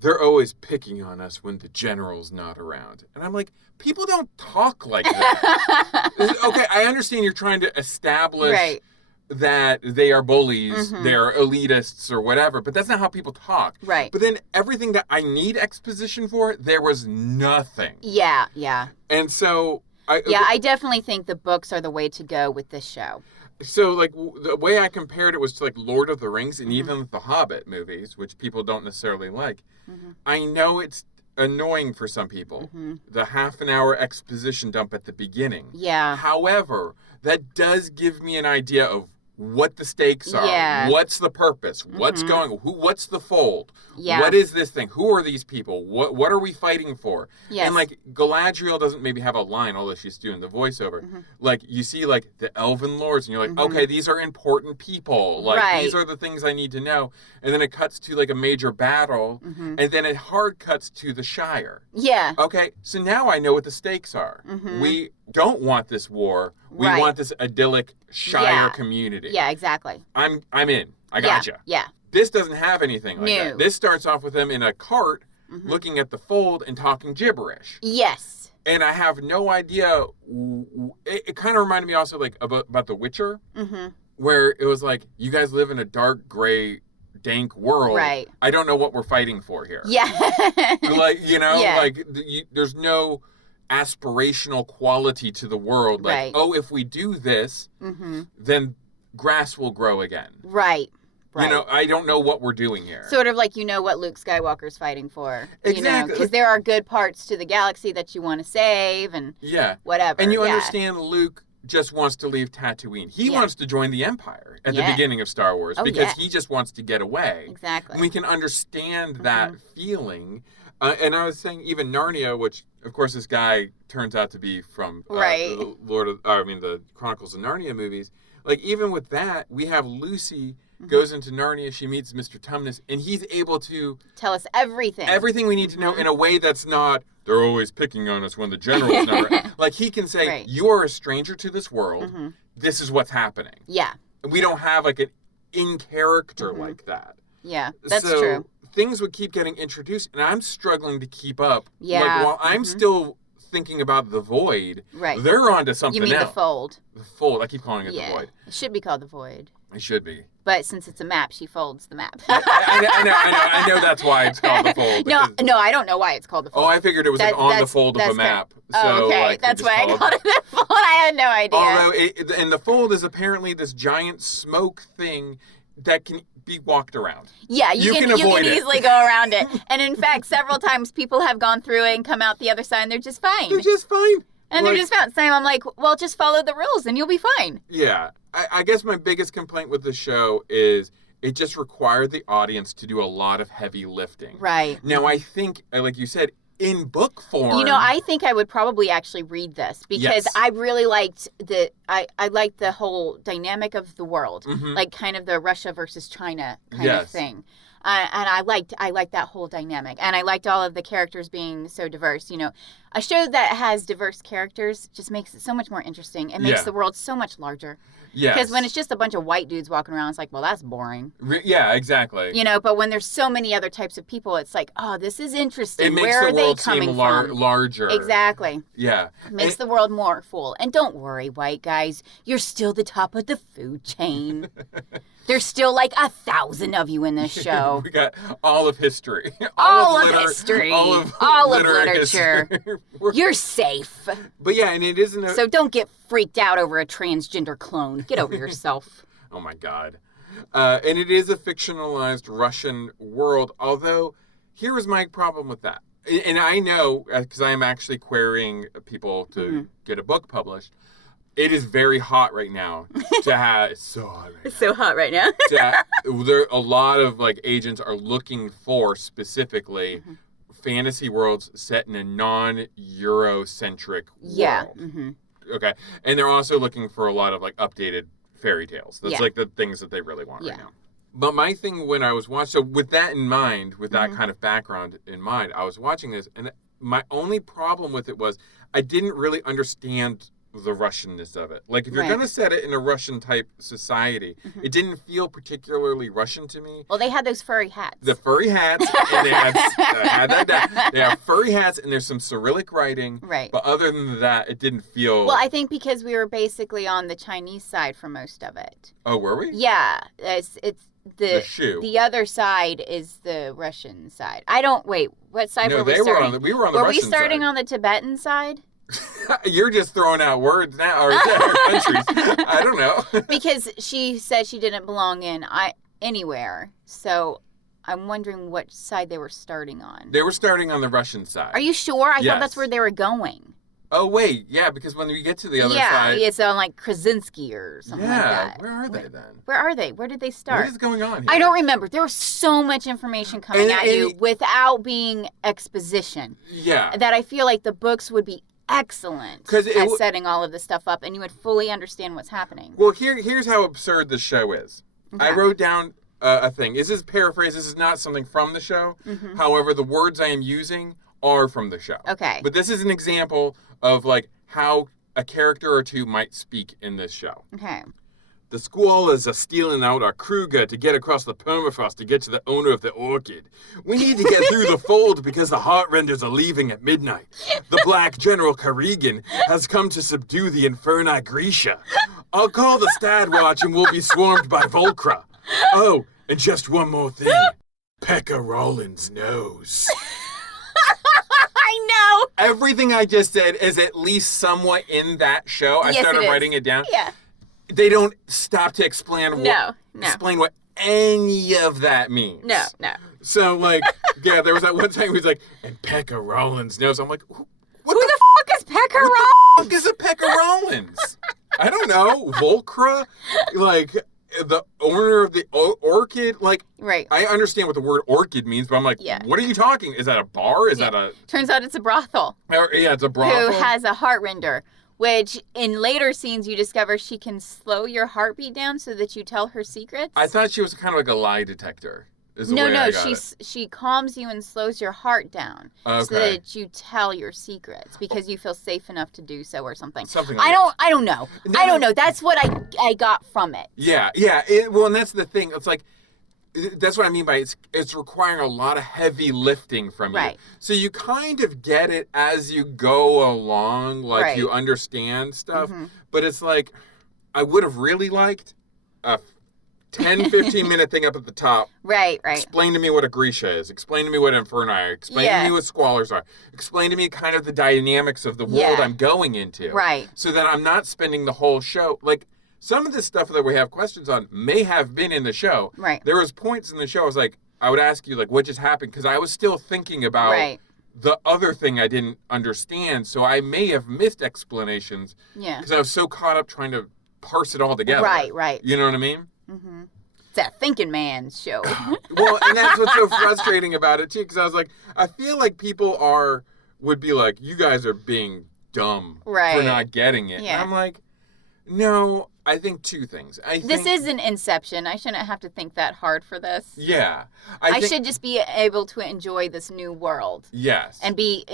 they're always picking on us when the general's not around. And I'm like, people don't talk like that. Okay, I understand you're trying to establish that they are bullies, they're elitists or whatever, but that's not how people talk. Right. But then everything that I need exposition for, there was nothing. Yeah, yeah. And so... I definitely think the books are the way to go with this show. So, like, the way I compared it was to, like, Lord of the Rings and even the Hobbit movies, which people don't necessarily like. I know it's annoying for some people, the half-an-hour exposition dump at the beginning. Yeah. However, that does give me an idea of what the stakes are. Yeah. What's the purpose? What's going? What's the fold? Yeah. What is this thing? Who are these people? What are we fighting for? Yes. And like Galadriel doesn't maybe have a line, although she's doing the voiceover. Like you see like the Elven Lords, and you're like, okay, these are important people. Like these are the things I need to know. And then it cuts to like a major battle, and then it hard cuts to the Shire. Yeah. Okay, so now I know what the stakes are. We don't want this war. We want this idyllic Shire community. Yeah, exactly. I'm in. I gotcha. Yeah. This doesn't have anything like that. This starts off with them in a cart looking at the fold and talking gibberish. Yes. And I have no idea. It kind of reminded me also like about The Witcher, where it was like, you guys live in a dark, gray, dank world. Right. I don't know what we're fighting for here. Yeah. Like, you know, like there's no aspirational quality to the world. Like, oh, if we do this, then grass will grow again. Right. You know, I don't know what we're doing here. Sort of like you know what Luke Skywalker's fighting for. Exactly. Because there are good parts to the galaxy that you want to save and whatever. And you understand Luke just wants to leave Tatooine. He wants to join the Empire at the beginning of Star Wars because he just wants to get away. Exactly. And we can understand that feeling. And I was saying even Narnia, which of course this guy turns out to be from the Chronicles of Narnia movies. Like even with that, we have Lucy goes into Narnia, she meets Mr. Tumnus, and he's able to tell us everything. Everything we need to know in a way that's not, they're always picking on us when the general's not around. Like he can say, you are a stranger to this world. This is what's happening. Yeah. We don't have like an in character like that. Yeah, that's true. Things would keep getting introduced, and I'm struggling to keep up. Yeah. Like while I'm still thinking about the Void, they're onto something else. You mean the Fold. The Fold. I keep calling it the Void. It should be called the Void. It should be. But since it's a map, she folds the map. I know that's why it's called the Fold. No, I don't know why it's called the Fold. Oh, I figured it was on the fold of a map. Okay, like, that's why I called it the Fold. I had no idea. Although, and the Fold is apparently this giant smoke thing that can be walked around. Yeah, you can easily go around it. And in fact, several times people have gone through it and come out the other side and they're just fine. They're just fine. And they're just fine. So I'm like, well, just follow the rules and you'll be fine. Yeah. I guess my biggest complaint with the show is it just required the audience to do a lot of heavy lifting. Right. Now, I think, like you said, in book form. You know, I think I would probably actually read this because I really liked I liked the whole dynamic of the world, like kind of the Russia versus China kind of thing. And I liked that whole dynamic. And I liked all of the characters being so diverse. You know, a show that has diverse characters just makes it so much more interesting. It makes the world so much larger. Yes. Because when it's just a bunch of white dudes walking around, it's like, well, that's boring. Yeah, exactly. You know, but when there's so many other types of people, it's like, oh, this is interesting. It makes Where the are they world coming seem from? larger. Exactly. Yeah. It makes the world more full. And don't worry, white guys, you're still the top of the food chain. There's still like 1,000 of you in this show. We got all of history. All of history. All of literature. You're safe. But yeah, and it isn't So don't get freaked out over a transgender clone. Get over yourself. Oh my God. And it is a fictionalized Russian world, although here is my problem with that. And I know, because I am actually querying people to get a book published, it is very hot right now to have... It's so hot right now. It's so hot right now. There, a lot of like agents are looking for specifically fantasy worlds set in a non-Eurocentric world. Mm-hmm. Okay. And they're also looking for a lot of like updated fairy tales. That's like the things that they really want right now. But my thing when I was watching, so with that in mind, with that kind of background in mind, I was watching this, and my only problem with it was I didn't really understand the Russianness of it. Like, if you're going to set it in a Russian-type society, it didn't feel particularly Russian to me. Well, they had those furry hats. The furry hats, and they they have furry hats, and there's some Cyrillic writing. Right. But other than that, it didn't feel... Well, I think because we were basically on the Chinese side for most of it. Oh, were we? Yeah. It's the shoe. The other side is the Russian side. Wait, what side were we starting? We were on the Russian side. Were we starting on the Tibetan side? You're just throwing out words now, or countries. I don't know. Because she said she didn't belong anywhere, so I'm wondering what side they were starting on. They were starting on the Russian side. Are you sure? I thought that's where they were going. Oh, wait, yeah, because when we get to the other side... Yeah, it's on like Krasinski or something like that. Where are they then? Where are they? Where did they start? What is going on here? I don't remember. There was so much information coming at you without being exposition. Yeah. That I feel like the books would be excellent at setting all of this stuff up, and you would fully understand what's happening. Well, here's how absurd the show is. Okay. I wrote down a thing. This is paraphrase. This is not something from the show. Mm-hmm. However, the words I am using are from the show. Okay. But this is an example of like how a character or two might speak in this show. Okay. The squalls are stealing out our Kruger to get across the permafrost to get to the owner of the orchid. We need to get through the fold because the heartrenders are leaving at midnight. The black General Carrigan has come to subdue the Inferni Grisha. I'll call the Stadwatch and we'll be swarmed by Volcra. Oh, and just one more thing. Pekka Rollins knows. I know. Everything I just said is at least somewhat in that show. I started writing it down. Yeah. They don't stop to explain explain what any of that means. No. So, like, yeah, there was that one time he was like, and Pekka Rollins knows. I'm like, who the fuck is Pekka Rollins? What is a Pekka Rollins? I don't know. Volcra? Like, the owner of the orchid? Like, right. I understand what the word orchid means, but I'm like, what are you talking? Is that a bar? Is that a... Turns out it's a brothel. Yeah, it's a brothel. Who has a heartrender. Which, in later scenes, you discover she can slow your heartbeat down so that you tell her secrets. I thought she was kind of like a lie detector. She calms you and slows your heart down so that you tell your secrets because you feel safe enough to do so or something. I don't know. I don't know. That's what I got from it. Yeah. Well, and that's the thing. It's like, that's what I mean by it's requiring a lot of heavy lifting from you. Right. So you kind of get it as you go along, like you understand stuff. Mm-hmm. But it's like, I would have really liked a 10, 15-minute thing up at the top. Right. Explain to me what a Grisha is. Explain to me what Inferni are. Explain to me what Squallers are. Explain to me kind of the dynamics of the world I'm going into. Right. So that I'm not spending the whole show, like, some of the stuff that we have questions on may have been in the show. Right. There was points in the show I was like, I would ask you, like, what just happened? Because I was still thinking about the other thing I didn't understand. So I may have missed explanations. Yeah. Because I was so caught up trying to parse it all together. Right. You know what I mean? Mm-hmm. It's a thinking man's show. Well, and that's what's so frustrating about it, too. Because I was like, I feel like people would be like, you guys are being dumb for not getting it. Yeah. And I'm like, no, I think two things. This is an Inception. I shouldn't have to think that hard for this. Yeah. I should just be able to enjoy this new world. Yes. And be,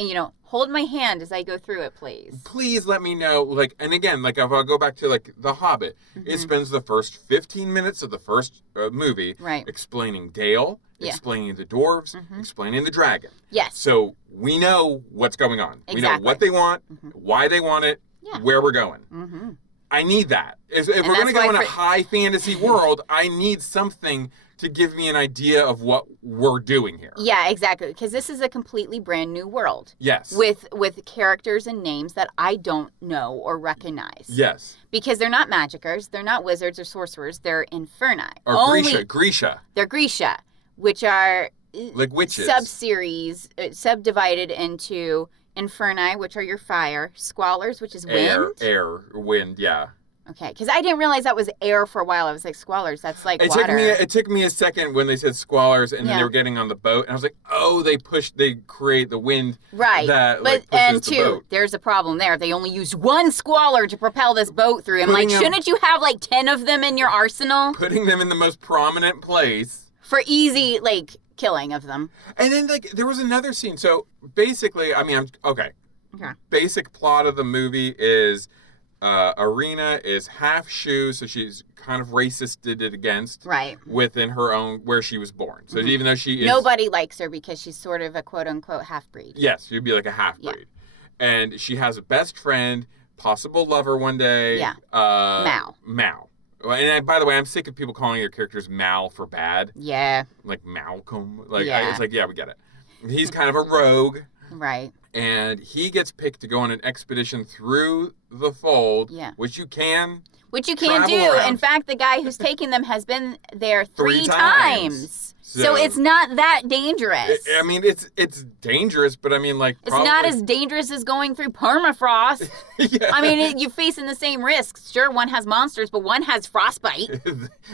hold my hand as I go through it, please. Please let me know, like, and again, like, if I'll go back to, like, The Hobbit, it spends the first 15 minutes of the first movie explaining Dale, explaining the dwarves, explaining the dragon. Yes. So we know what's going on. Exactly. We know what they want, why they want it, where we're going. Mm-hmm. I need that. If we're going to go in a high fantasy world, I need something to give me an idea of what we're doing here. Yeah, exactly. Because this is a completely brand new world. Yes. With characters and names that I don't know or recognize. Yes. Because they're not magicers, they're not wizards or sorcerers, they're Inferni. Or Grisha. They're Grisha, which are like witches. Sub-series, subdivided into Inferni, which are your fire, Squallers, which is wind. Wind, yeah. Okay, because I didn't realize that was air for a while. I was like, Squallers, that's like water. It took me a second when they said Squallers, and then they were getting on the boat, and I was like, oh, they create the wind. Right. That, but, like, pushes and the boat. There's a problem there. They only used one Squaller to propel this boat through. Shouldn't you have like 10 of them in your arsenal? Putting them in the most prominent place. For easy, like, killing of them. And then, like, there was another scene. So, basically, I mean, okay. Basic plot of the movie is Irina is half Shu, so she's kind of racisted against. Right. Within her own, where she was born. So even though she is... Nobody likes her because she's sort of a quote-unquote half-breed. Yes, she'd be like a half-breed. Yeah. And she has a best friend, possible lover one day. Yeah. Mal. And by the way, I'm sick of people calling their characters Mal for bad. Yeah. Like Malcolm. It's like, yeah, we get it. He's kind of a rogue. Right. And he gets picked to go on an expedition through the fold, which you can do. Around. In fact, the guy who's taking them has been there three times. So it's not that dangerous. I mean, it's dangerous, but I mean, like... It's not as dangerous as going through permafrost. Yeah. I mean, you're facing the same risks. Sure, one has monsters, but one has frostbite.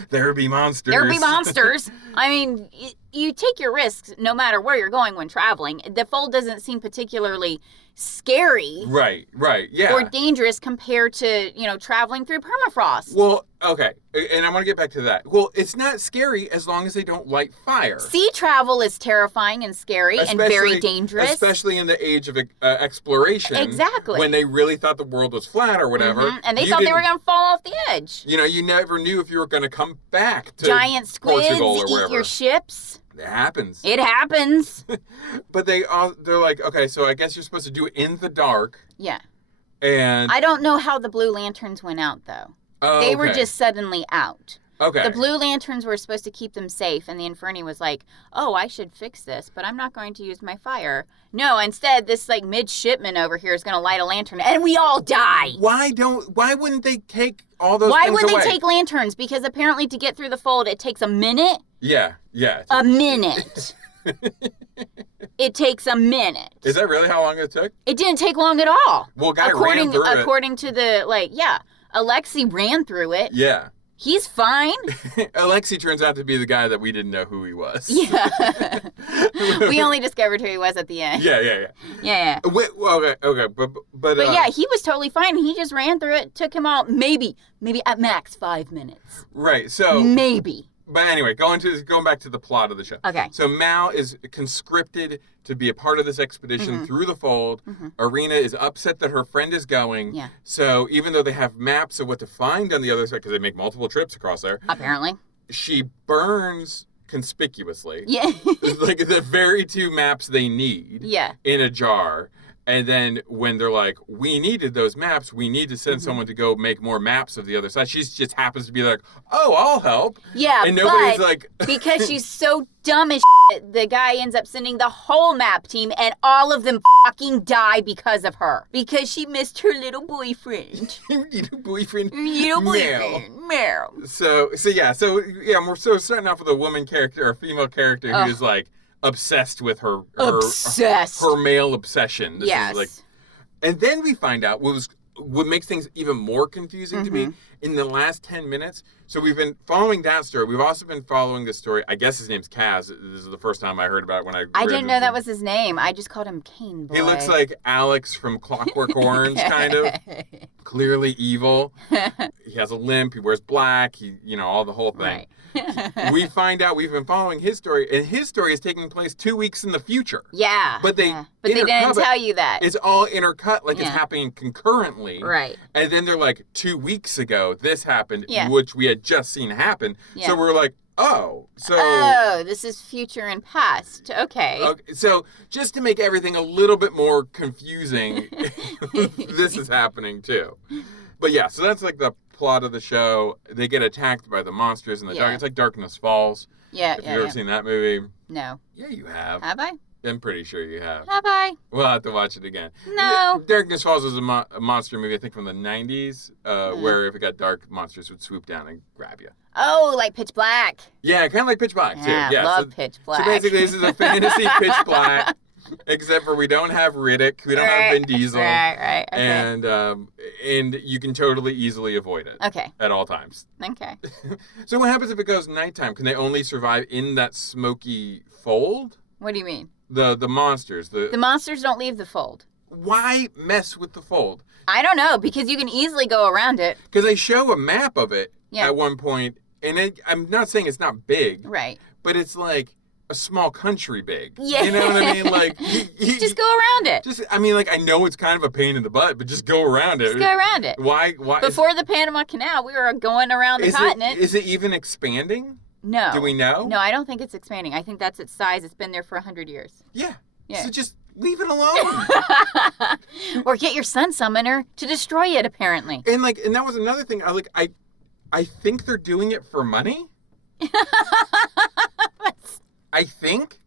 There be monsters. I mean, you take your risks no matter where you're going when traveling. The fold doesn't seem particularly scary. Right, yeah. Or dangerous compared to, traveling through permafrost. Well, okay, and I want to get back to that. Well, it's not scary as long as they don't light fire. Sea travel is terrifying and scary and very dangerous. Especially in the age of exploration. Exactly. When they really thought the world was flat or whatever. Mm-hmm. And they thought they were going to fall off the edge. You never knew if you were going to come back to Giant squids Portugal or wherever. Eat your ships. It happens. But they're like, okay, so I guess you're supposed to do it in the dark. Yeah. And I don't know how the blue lanterns went out, though. Oh, they were just suddenly out. Okay. The blue lanterns were supposed to keep them safe, and the Inferni was like, oh, I should fix this, but I'm not going to use my fire. No, instead, this, like, midshipman over here is going to light a lantern, and we all die. Why wouldn't they take all those things away? Why would they take lanterns? Because apparently to get through the fold, it takes a minute. Yeah. A minute. It takes a minute. Is that really how long it took? It didn't take long at all. Well, guy ran through it. According to Alexei ran through it. Yeah. He's fine. Alexei turns out to be the guy that we didn't know who he was. Yeah. We only discovered who he was at the end. Yeah. Wait, okay. But yeah, he was totally fine. He just ran through it. Took him all maybe at max 5 minutes. Right. So maybe. But anyway, going back to the plot of the show. Okay. So Mal is conscripted to be a part of this expedition through the fold. Mm-hmm. Irina is upset that her friend is going. Yeah. So even though they have maps of what to find on the other side, because they make multiple trips across there. Apparently. She burns conspicuously. Yeah. Like the very 2 maps they need. Yeah. In a jar. And then when they're like, we needed those maps, we need to send someone to go make more maps of the other side. She just happens to be like, oh, I'll help. Yeah, and nobody's but like... because she's so dumb as shit, the guy ends up sending the whole map team, and all of them fucking die because of her. Because she missed her little boyfriend. Little boyfriend. Meryl. So we're starting off with a woman character, a female character who is like, obsessed with her male obsession. Yes. And then we find out what makes things even more confusing to me in the last 10 minutes. So we've been following that story. We've also been following the story. I guess his name's Kaz. This is the first time I heard about it when I didn't know that was his name. I just called him Cane Boy. He looks like Alex from Clockwork Orange, kind of. Clearly evil. He has a limp. He wears black. All the whole thing. Right. We find out we've been following his story, and his story is taking place 2 weeks in the future. Yeah. But they didn't tell you that. It's all intercut, like it's happening concurrently. Right. And then they're like, 2 weeks ago, this happened, Yeah. which we had just seen happen. Yeah. So we're like, oh, this is future and past. Okay. So just to make everything a little bit more confusing, this is happening too. But yeah, so that's like the plot of the show. They get attacked by the monsters in the dark. It's like Darkness Falls. Yeah, If you've ever seen that movie. No. Yeah, you have. Have I? I'm pretty sure you have. Have I? We'll have to watch it again. No. Darkness Falls was a monster movie, I think, from the 90s, where if it got dark, monsters would swoop down and grab you. Oh, like Pitch Black. Yeah, kind of like Pitch Black, too. Yeah, love Pitch Black. So basically, this is a fantasy Pitch Black, except for we don't have Riddick, we don't have Vin Diesel. Right. Okay. And you can totally easily avoid it. Okay. At all times. Okay. So what happens if it goes nighttime? Can they only survive in that smoky fold? What do you mean? The monsters. The monsters don't leave the fold. Why mess with the fold? I don't know, because you can easily go around it. Because they show a map of it Yeah. at one point, and I'm not saying it's not big, Right. but it's like a small country big. Yeah. You know what I mean? Like, Just go around it. I know it's kind of a pain in the butt, but just go around it. Just go around it. Why? Before the Panama Canal, we were going around the continent. Is it even expanding? No. Do we know? No, I don't think it's expanding. I think that's its size. It's been there for 100 years. Yeah. Yeah. So just leave it alone. Or get your sun summoner to destroy it, apparently. And that was another thing. I think they're doing it for money. I think.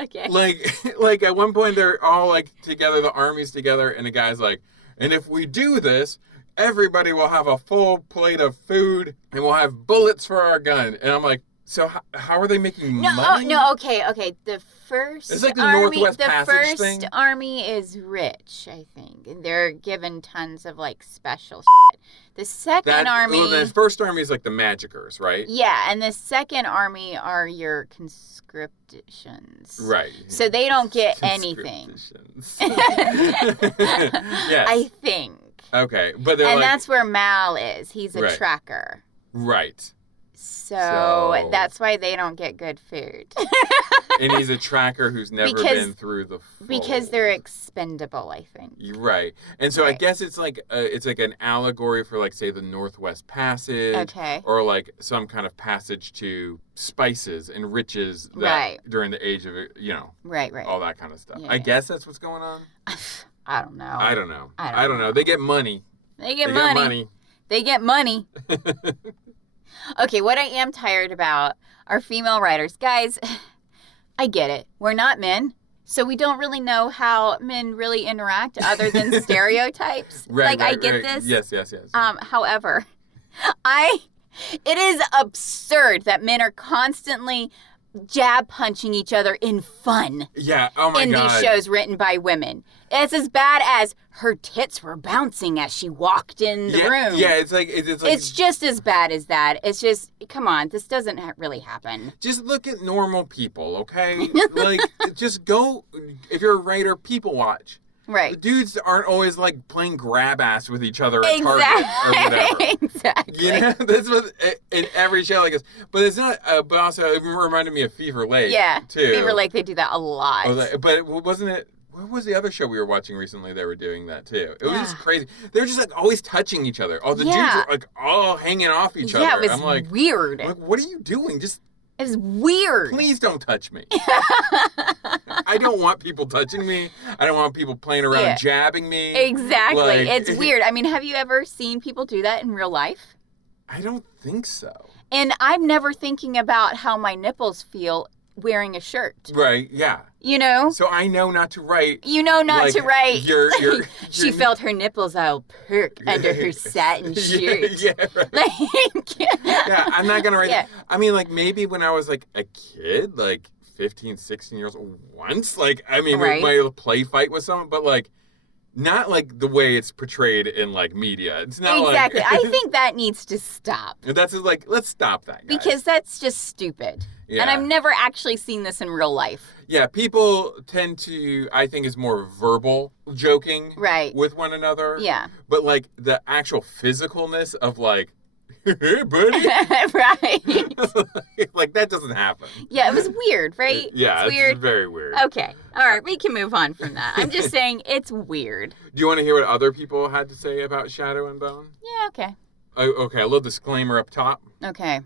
Okay. Like at one point they're all like together, the army's together, and the guy's like, and if we do this, everybody will have a full plate of food and we'll have bullets for our gun. And I'm like, so how are they making money? No, okay. The first It's like the army, Northwest Passage thing. The first army is rich, I think. And they're given tons of like special shit. The second army... Well, the first army is like the Magicers, right? Yeah, and the second army are your conscriptions. Right. So they don't get anything. Yes. I think. Okay, but they're and that's where Mal is. He's a Right. tracker. Right. So that's why they don't get good food. And he's a tracker who's never been through the fold. Because they're expendable, I think. You're right. And so I guess it's like an allegory for, like, say, the Northwest Passage. Okay. Or like some kind of passage to spices and riches during the age of, Right. all that kind of stuff. Yeah, I guess that's what's going on. I don't know. I don't know. They get money. They get money. They get money. Okay, what I am tired about are female writers. Guys, I get it. We're not men, so we don't really know how men really interact other than stereotypes. Right, I get this. Yes. However, it is absurd that men are constantly jab punching each in fun. Yeah, oh my God. In these shows written by women. It's as bad as her tits were bouncing as she walked in the room. Yeah, it's like... It's just as bad as that. It's just, come on, this doesn't really happen. Just look at normal people, okay? Like, just go... If you're a writer, people watch. Right. The dudes aren't always, like, playing grab ass with each other at Target or whatever. Exactly. You know? That's what... In every show like this. But it's not... but also, it reminded me of Fever Lake, too. Fever Lake, they do that a lot. But wasn't it... What was the other show we were watching recently? They were doing that too. It was just crazy. They were just like always touching each other. Oh, the dudes were like all hanging off each other. Yeah, it was I'm like, weird. I'm like, what are you doing? Just it was weird. Please don't touch me. I don't want people touching me. I don't want people playing around jabbing me. Exactly. Like, it's weird. I mean, have you ever seen people do that in real life? I don't think so. And I'm never thinking about how my nipples feel wearing a shirt. Right, yeah. You know? So I know not to write. You know not to write. She your... felt her nipples all perk under her satin shirt. Yeah, right. Yeah, I'm not going to write. Yeah. I mean, like, maybe when I was, like, a kid, like, 15, 16 years old, once, like, I mean, we might have play fight with someone, but, like, not like the way it's portrayed in like media. It's not exactly. Like... I think that needs to stop. That's like, let's stop that, guys. Because that's just stupid. Yeah. And I've never actually seen this in real life. Yeah, people tend to, I think, is more verbal joking with one another. Yeah. But like the actual physicalness of like, hey, buddy. Right. Like that doesn't happen. Yeah, it was weird, right? Yeah, it's weird. Very weird. Okay. All right, we can move on from that. I'm just saying it's weird. Do you want to hear what other people had to say about Shadow and Bone? Yeah, okay. Okay, a little disclaimer up top. Okay.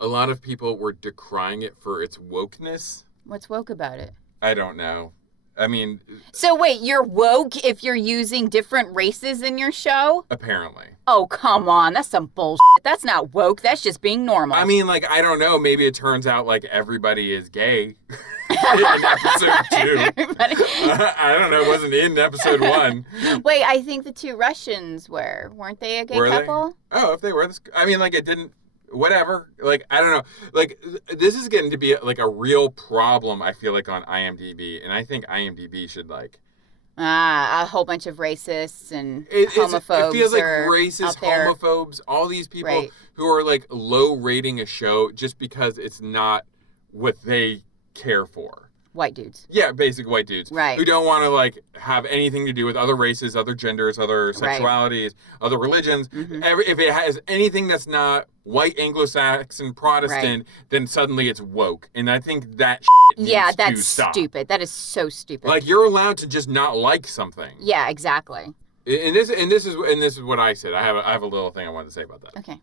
A lot of people were decrying it for its wokeness. What's woke about it? I don't know. I mean... So wait, you're woke if you're using different races in your show? Apparently. Oh, come on. That's some bullshit. That's not woke. That's just being normal. I mean, like, I don't know. Maybe it turns out, like, everybody is gay in episode 2. I don't know. It wasn't in episode 1. Wait, I think the 2 Russians weren't they a gay couple? Oh, if they were. I mean, like, it didn't... Whatever. Like, I don't know. Like, this is getting to be, like, a real problem, I feel like, on IMDb. And I think IMDb should, like... a whole bunch of racists and homophobes. It feels like racists, homophobes, all these people who are, like, low rating a show just because it's not what they care for. White dudes. Yeah, basic white dudes. Right. Who don't want to, like, have anything to do with other races, other genders, other sexualities, other religions. Mm-hmm. If it has anything that's not white Anglo-Saxon Protestant, then suddenly it's woke. And I think that needs that's to stop. Stupid. That is so stupid. Like, you're allowed to just not like something. Yeah, exactly. And this is what I said. I have a little thing I wanted to say about that. Okay.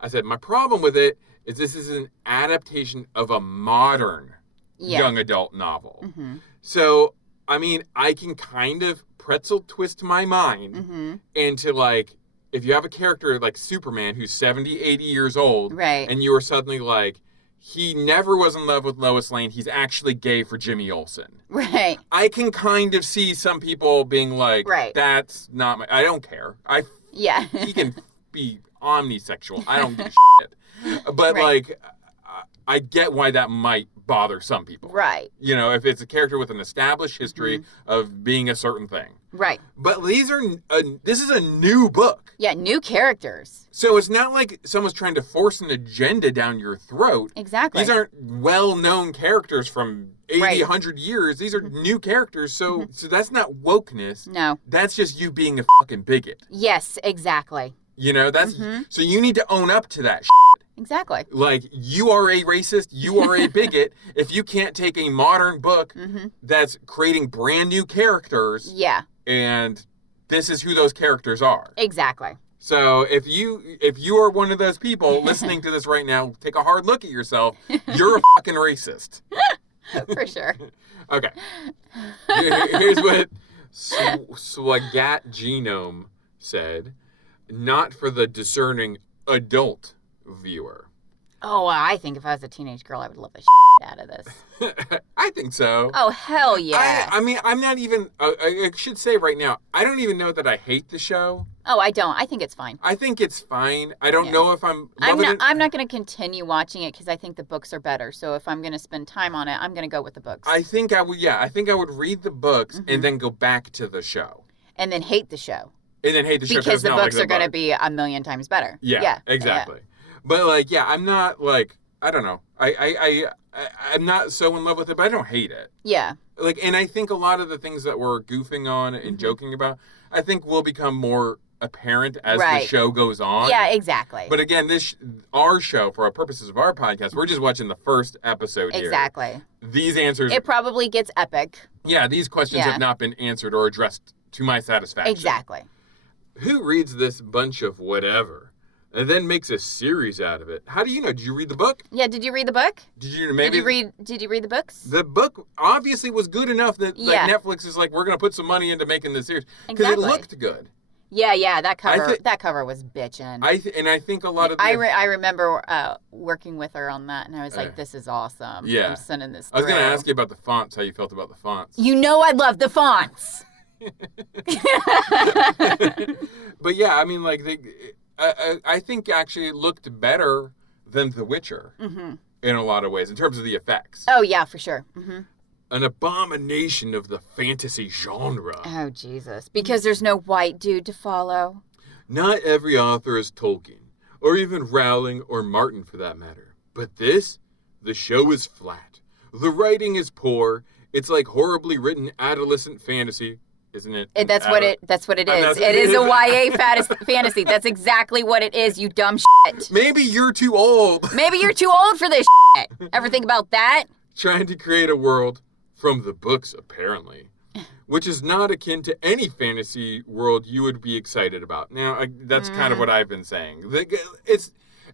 I said my problem with it is this is an adaptation of a modern young adult novel. Mm-hmm. So, I mean, I can kind of pretzel twist my mind into, like, if you have a character like Superman who's 70, 80 years old, and you are suddenly like, he never was in love with Lois Lane, he's actually gay for Jimmy Olsen. Right. I can kind of see some people being like, that's not I don't care. He can be omnisexual. I don't give a shit. But, like, I get why that might bother some people. Right. You know, if it's a character with an established history of being a certain thing. Right. But this is a new book. Yeah, new characters. So it's not like someone's trying to force an agenda down your throat. Exactly. These aren't well-known characters from 80, 100 years. These are new characters. So that's not wokeness. No. That's just you being a fucking bigot. Yes, exactly. You know, that's so you need to own up to that shit. Exactly. Like, you are a racist, you are a bigot, if you can't take a modern book that's creating brand new characters. Yeah. And this is who those characters are. Exactly. So if you are one of those people listening to this right now, take a hard look at yourself. You're a fucking racist. For sure. Okay. Here's what Swagat Genome said. Not for the discerning adult viewer. Oh, I think if I was a teenage girl, I would love the shit out of this. I think so. Oh, hell yeah. I mean, I'm not even, I should say right now, I don't even know that I hate the show. Oh, I don't. I think it's fine. I think it's fine. I don't know if I'm not going to continue watching it because I think the books are better. So if I'm going to spend time on it, I'm going to go with the books. I think I would read the books and then go back to the show. And then hate the show. And then hate the show. Because the books are going to be a million times better. Yeah, exactly. Yeah. But, like, I'm not, like, I don't know. I'm not so in love with it, but I don't hate it. Yeah. Like, and I think a lot of the things that we're goofing on and joking about, I think will become more apparent as the show goes on. Yeah, exactly. But again, our show, for our purposes of our podcast, we're just watching the first episode here. Exactly. These answers... It probably gets epic. Yeah, these questions have not been answered or addressed to my satisfaction. Exactly. Who reads this bunch of whatever and then makes a series out of it? How do you know? Did you read the book? Yeah, did you read the book? Did you read the books? The book obviously was good enough that like, Netflix is like, we're going to put some money into making this series. Because it looked good. Yeah, that cover was bitchin'. I think a lot of I remember working with her on that, and I was like, this is awesome. Yeah. I'm sending this I was going to ask you about the fonts, how you felt about the fonts. You know I love the fonts. But yeah, I mean, like, I think actually it looked better than The Witcher in a lot of ways, in terms of the effects. Oh, yeah, for sure. Mm-hmm. An abomination of the fantasy genre. Oh, Jesus. Because there's no white dude to follow. Not every author is Tolkien, or even Rowling or Martin for that matter. But the show is flat. The writing is poor. It's like horribly written adolescent fantasy, isn't it? That's what it is. It is a YA fantasy. That's exactly what it is, you dumb shit. Maybe you're too old. Maybe you're too old for this shit. Ever think about that? Trying to create a world from the books, apparently, which is not akin to any fantasy world you would be excited about. Now, that's kind of what I've been saying.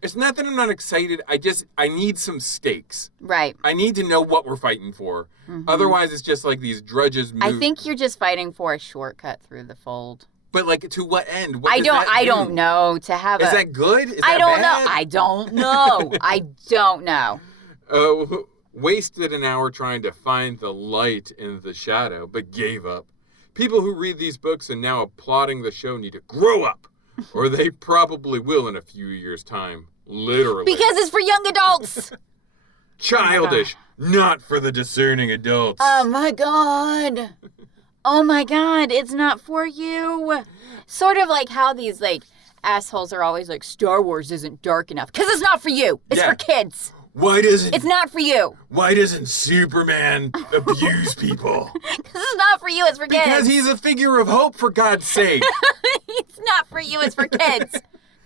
It's not that I'm not excited. I need some stakes. Right. I need to know what we're fighting for. Mm-hmm. Otherwise, it's just like these drudges move. I think you're just fighting for a shortcut through the fold. But like, to what end? What I does that don't do? know. To have Is that good? Is I that don't bad? know. I don't know. I don't know. Wasted an hour trying to find the light in the shadow, but gave up. People who read these books and now applauding the show need to grow up, or they probably will in a few years' time. Literally. Because it's for young adults. Childish, not for the discerning adults. Oh my God. Oh my God, it's not for you. Sort of like how these like assholes are always like, Star Wars isn't dark enough. Because it's not for you. It's for kids. It's not for you. Why doesn't Superman abuse people? Because it's not for you, it's for kids. Because he's a figure of hope, for God's sake. It's not for you, it's for kids.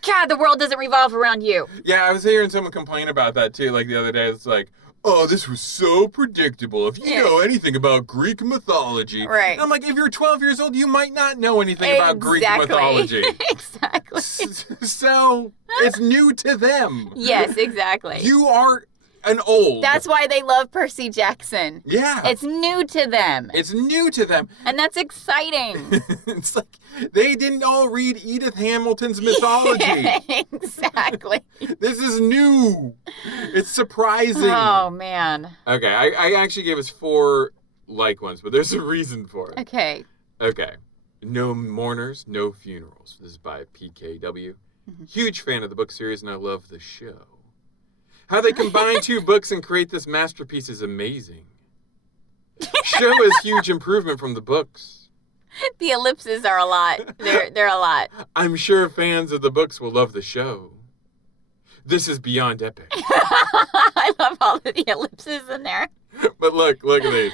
God, the world doesn't revolve around you. Yeah, I was hearing someone complain about that too, like the other day. It's like, oh, this was so predictable. If you know anything about Greek mythology. Right. And I'm like, if you're 12 years old, you might not know anything about Greek mythology. Exactly. So, it's new to them. Yes, exactly. You are an old. That's why they love Percy Jackson. Yeah. It's new to them. It's new to them. And that's exciting. It's like they didn't all read Edith Hamilton's mythology. Exactly. This is new. It's surprising. Oh, man. Okay, I actually gave us 4 like ones, but there's a reason for it. Okay. Okay. No mourners, no funerals. This is by PKW. Mm-hmm. Huge fan of the book series, and I love the show. How they combine 2 books and create this masterpiece is amazing. Show is huge improvement from the books. The ellipses are a lot. They're a lot. I'm sure fans of the books will love the show. This is beyond epic. I love all of the ellipses in there. But look at these.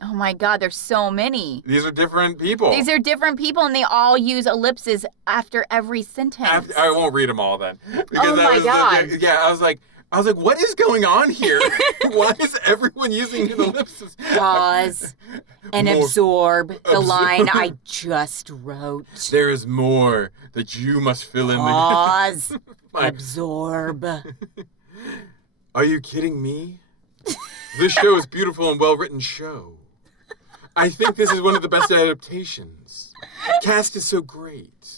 Oh my God, there's so many. These are different people. These are different people, and they all use ellipses after every sentence. I won't read them all then. Oh my God. I was like, what is going on here? Why is everyone using an ellipsis? Pause and absorb the line I just wrote. There is more that you must fill in. Pause. Absorb. Are you kidding me? This show is beautiful and well-written show. I think this is one of the best adaptations. Cast is so great.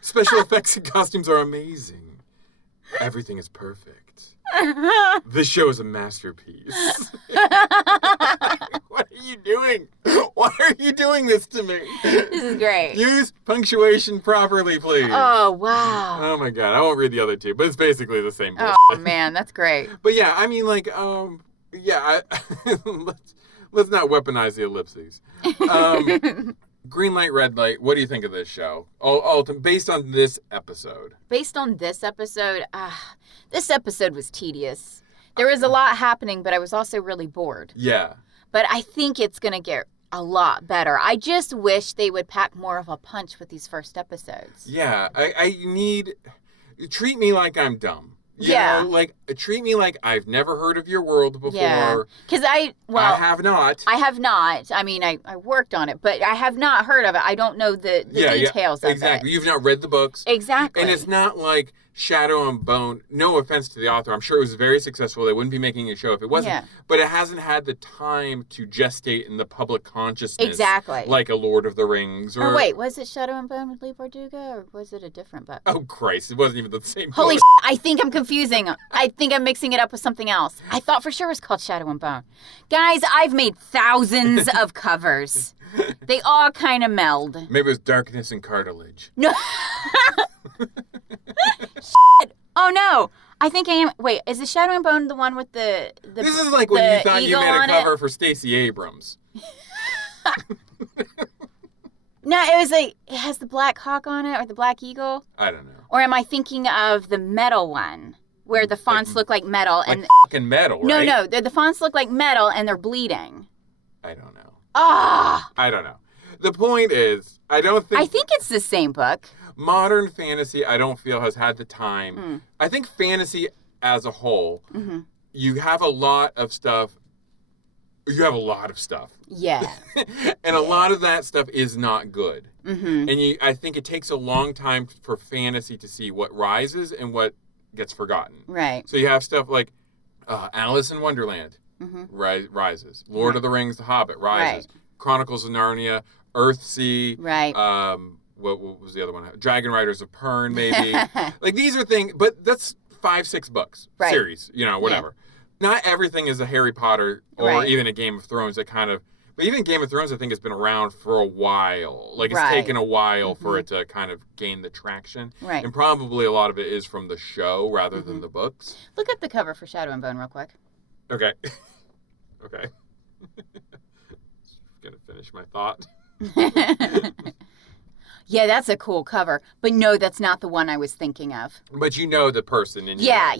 Special effects and costumes are amazing. Everything is perfect. This show is a masterpiece. What are you doing? Why are you doing this to me? This is great. Use punctuation properly, please. Oh, wow. Oh, my God. I won't read the other 2, but it's basically the same bullshit. Oh, man, that's great. But yeah, I mean, like, let's not weaponize the ellipses. Green light, red light. What do you think of this show? Based on this episode. Based on this episode was tedious. There was a lot happening, but I was also really bored. Yeah. But I think it's going to get a lot better. I just wish they would pack more of a punch with these first episodes. Yeah. Treat me like I'm dumb. You know, like, treat me like I've never heard of your world before. Yeah. Because I have not. I have not. I mean, I worked on it, but I have not heard of it. I don't know the details of it. Exactly. You've not read the books. Exactly. And it's not like Shadow and Bone. No offense to the author. I'm sure it was very successful. They wouldn't be making a show if it wasn't. Yeah. But it hasn't had the time to gestate in the public consciousness. Exactly. Like a Lord of the Rings. Or wait, was it Shadow and Bone with Lee Bardugo, or was it a different book? Oh, Christ. It wasn't even the same Holy book. I think I'm confusing. I think I'm mixing it up with something else. I thought for sure it was called Shadow and Bone. Guys, I've made thousands of covers. They all kind of meld. Maybe it was Darkness and Cartilage. No. Oh, no. I think I am. Wait, is the Shadow and Bone the one with the This is like when you thought you made a cover for Stacey Abrams. No, it was like, it has the Black Hawk on it, or the Black Eagle. I don't know. Or am I thinking of the metal one, where the fonts look like metal? Like fucking metal, right? No, the fonts look like metal and they're bleeding. I don't know. Ah! I don't know. The point is, I think it's the same book. Modern fantasy, I don't feel, has had the time. I think fantasy as a whole, you have a lot of stuff. you have a lot of stuff. Yeah. And a lot of that stuff is not good. Mm-hmm. And I think it takes a long time for fantasy to see what rises and what gets forgotten. Right. So you have stuff like Alice in Wonderland rises. Lord of the Rings, The Hobbit rises. Right. Chronicles of Narnia, Earthsea. Right. What was the other one? Dragon Riders of Pern, maybe. Like, these are things, but that's 5-6 books. Right. Series, whatever. Yeah. Not everything is a Harry Potter or even a Game of Thrones that kind of, but even Game of Thrones I think has been around for a while. Like, it's taken a while for it to kind of gain the traction. Right. And probably a lot of it is from the show rather than the books. Look at the cover for Shadow and Bone real quick. Okay. Okay. Gonna finish my thought. Yeah, that's a cool cover. But no, that's not the one I was thinking of. But you know the person. And Yeah.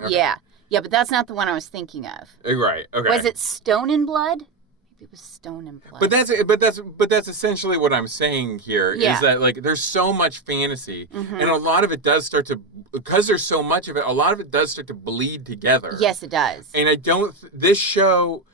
Okay. Yeah, but that's not the one I was thinking of. Right. Okay. Was it Stone and Blood? Maybe it was Stone and Blood. But that's essentially what I'm saying here is that, like, there's so much fantasy and a lot of it does start to, because there's so much of it, a lot of it does start to bleed together. Yes, it does. And this show,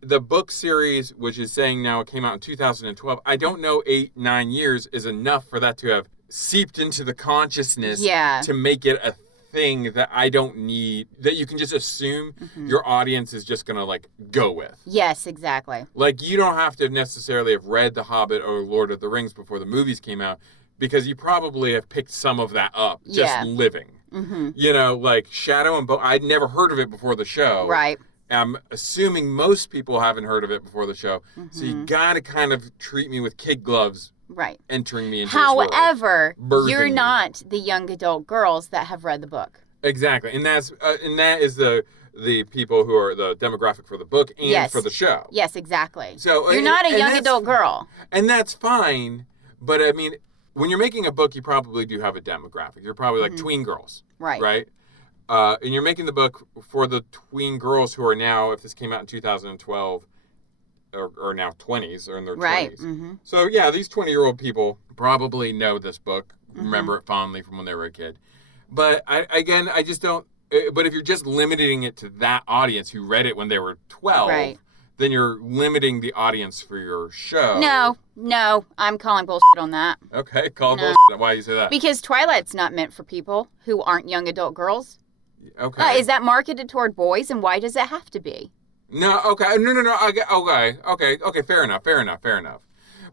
the book series, which is saying now it came out in 2012, I don't know 8-9 years is enough for that to have seeped into the consciousness to make it a thing that I don't need, that you can just assume your audience is just going to, like, go with. Yes, exactly. Like, you don't have to necessarily have read The Hobbit or Lord of the Rings before the movies came out, because you probably have picked some of that up just living. Like Shadow and Bone, I'd never heard of it before the show. Right. I'm assuming most people haven't heard of it before the show. So you got to kind of treat me with kid gloves. Right. Entering me into this world. However, you're Me. not the young adult girls that have read the book. Exactly. And that is the people who are the demographic for the book and for the show. Yes, exactly. So you're not a young adult girl. And that's fine. But I mean, when you're making a book, you probably do have a demographic. You're probably like tween girls. Right. Right? And you're making the book for the tween girls who are now, if this came out in 2012, are now 20s or in their 20s. So, yeah, these 20-year-old people probably know this book, remember it fondly from when they were a kid. But, I just don't... But if you're just limiting it to that audience who read it when they were 12, then you're limiting the audience for your show. No, I'm calling bullshit on that. Okay, bullshit. Why do you say that? Because Twilight's not meant for people who aren't young adult girls. Okay. Is that marketed toward boys, and why does it have to be? No, okay. No. Okay, fair enough.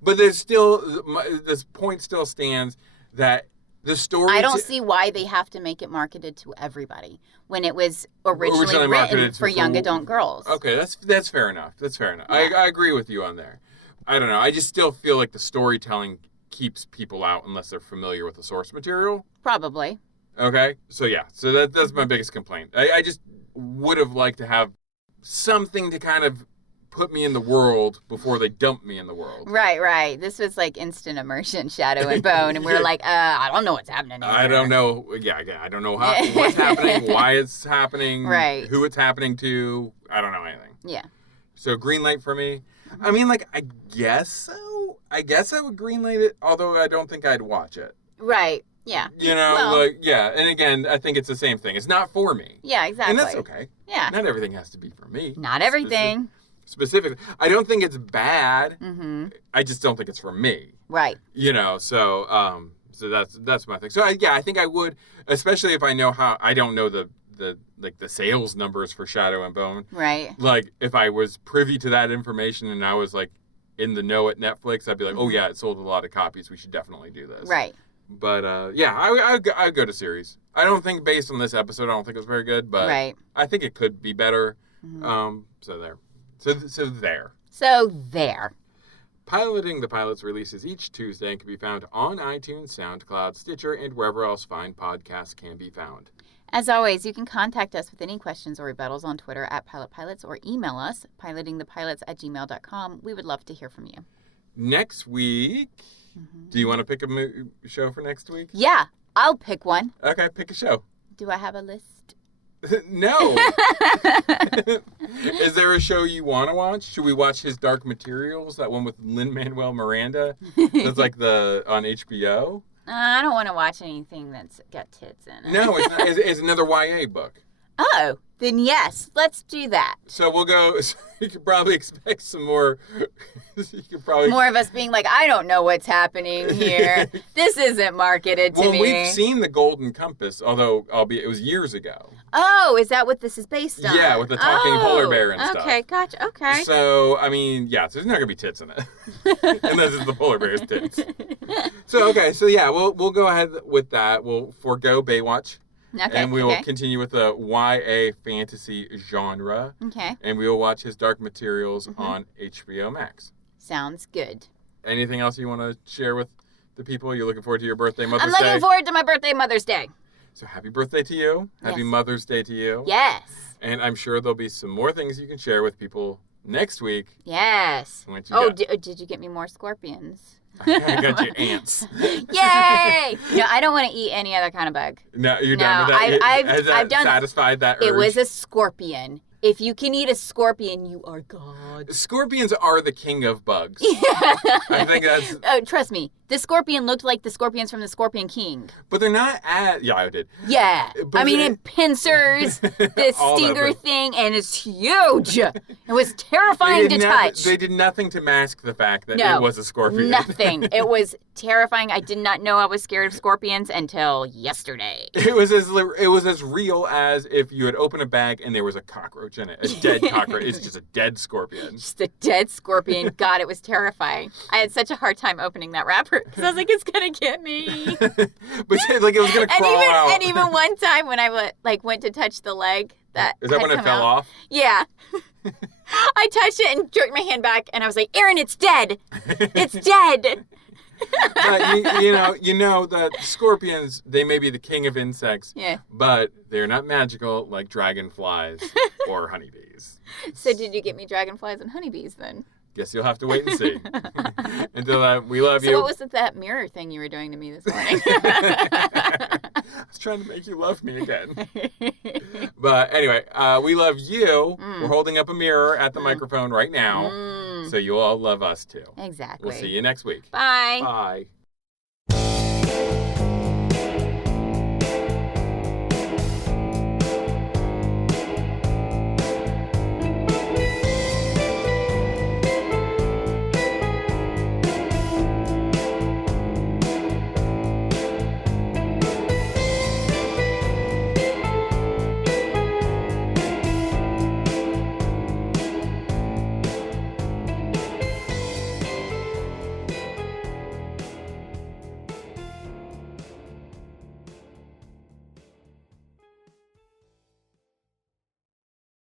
But there's still, this point still stands that the story... I don't see why they have to make it marketed to everybody when it was originally written for young adult girls. Okay, that's fair enough. Yeah. I agree with you on there. I don't know. I just still feel like the storytelling keeps people out unless they're familiar with the source material. Probably. Okay, so yeah. So that's my biggest complaint. I just would have liked to have something to kind of put me in the world before they dump me in the world. Right. This was like instant immersion, Shadow and Bone, and we're like, I don't know what's happening here. I don't know. Yeah, I don't know what's happening, why it's happening, who it's happening to. I don't know anything. Yeah. So green light for me. I mean, like, I guess so. I guess I would green light it, although I don't think I'd watch it. Right. Yeah. And again, I think it's the same thing. It's not for me. Yeah, exactly. And that's okay. Yeah. Not everything has to be for me. Not everything. Specifically. I don't think it's bad. I just don't think it's for me. Right. So that's my thing. So I think I would, especially if I know how, I don't know the sales numbers for Shadow and Bone. Right. Like, if I was privy to that information and I was, like, in the know at Netflix, I'd be like, oh yeah, it sold a lot of copies. We should definitely do this. Right. But, I'd go to series. I don't think, based on this episode, I don't think it was very good, but I think it could be better. So there. Piloting the Pilots releases each Tuesday and can be found on iTunes, SoundCloud, Stitcher, and wherever else fine podcasts can be found. As always, you can contact us with any questions or rebuttals on Twitter at PilotPilots or email us, pilotingthepilots@gmail.com. We would love to hear from you. Next week... Do you want to pick a show for next week? Yeah, I'll pick one. Okay, pick a show. Do I have a list? No. Is there a show you want to watch? Should we watch his Dark Materials, that one with Lin-Manuel Miranda? That's like on HBO? I don't want to watch anything that's got tits in it. No, it's not. It's another YA book. Oh, then yes, let's do that. So we'll go. So you could probably expect some more. You could probably More of us being like, I don't know what's happening here. This isn't marketed to me. Well, we've seen the Golden Compass, although it was years ago. Oh, is that what this is based on? Yeah, with the talking polar bear and stuff. Okay, gotcha. Okay. So, I mean, yeah, so there's not gonna be tits in it, unless it's the polar bear's tits. So, okay, so yeah, we'll go ahead with that. We'll forego Baywatch. Okay. And we will continue with the YA fantasy genre. Okay. And we will watch his Dark Materials on HBO Max. Sounds good. Anything else you want to share with the people? You're looking forward to your birthday, Mother's Day? I'm looking forward to my birthday, Mother's Day. So happy birthday to you. Happy Mother's Day to you. Yes. And I'm sure there'll be some more things you can share with people next week. Yes. Did you get me more scorpions? I got your ants. Yay! No, I don't want to eat any other kind of bug. No, you're done with that? I've satisfied that urge? It was a scorpion. If you can eat a scorpion, you are God. Scorpions are the king of bugs. Yeah. I think that's... Oh, trust me. The scorpion looked like the scorpions from the Scorpion King. But they're not as... Yeah, I did. Yeah. But it pincers, the stinger thing, and it's huge. It was terrifying to touch. They did nothing to mask the fact that it was a scorpion. Nothing. It was terrifying. I did not know I was scared of scorpions until yesterday. It was as real as if you had opened a bag and there was a cockroach in it. A dead cockroach. It's just a dead scorpion. Just a dead scorpion. God, it was terrifying. I had such a hard time opening that wrapper because I was like, it's going to get me. But it was going to crawl out. And even one time when I went to touch the leg that Is that when it fell off? Yeah. I touched it and jerked my hand back and I was like, Erin, it's dead. It's dead. But you know that scorpions, they may be the king of insects, but they're not magical like dragonflies or honeybees. So did you get me dragonflies and honeybees then? Guess you'll have to wait and see. Until then, we love you. So what was that mirror thing you were doing to me this morning? I was trying to make you love me again. But anyway, we love you. We're holding up a mirror at the microphone right now. So you all love us too. Exactly. We'll see you next week. Bye. Bye.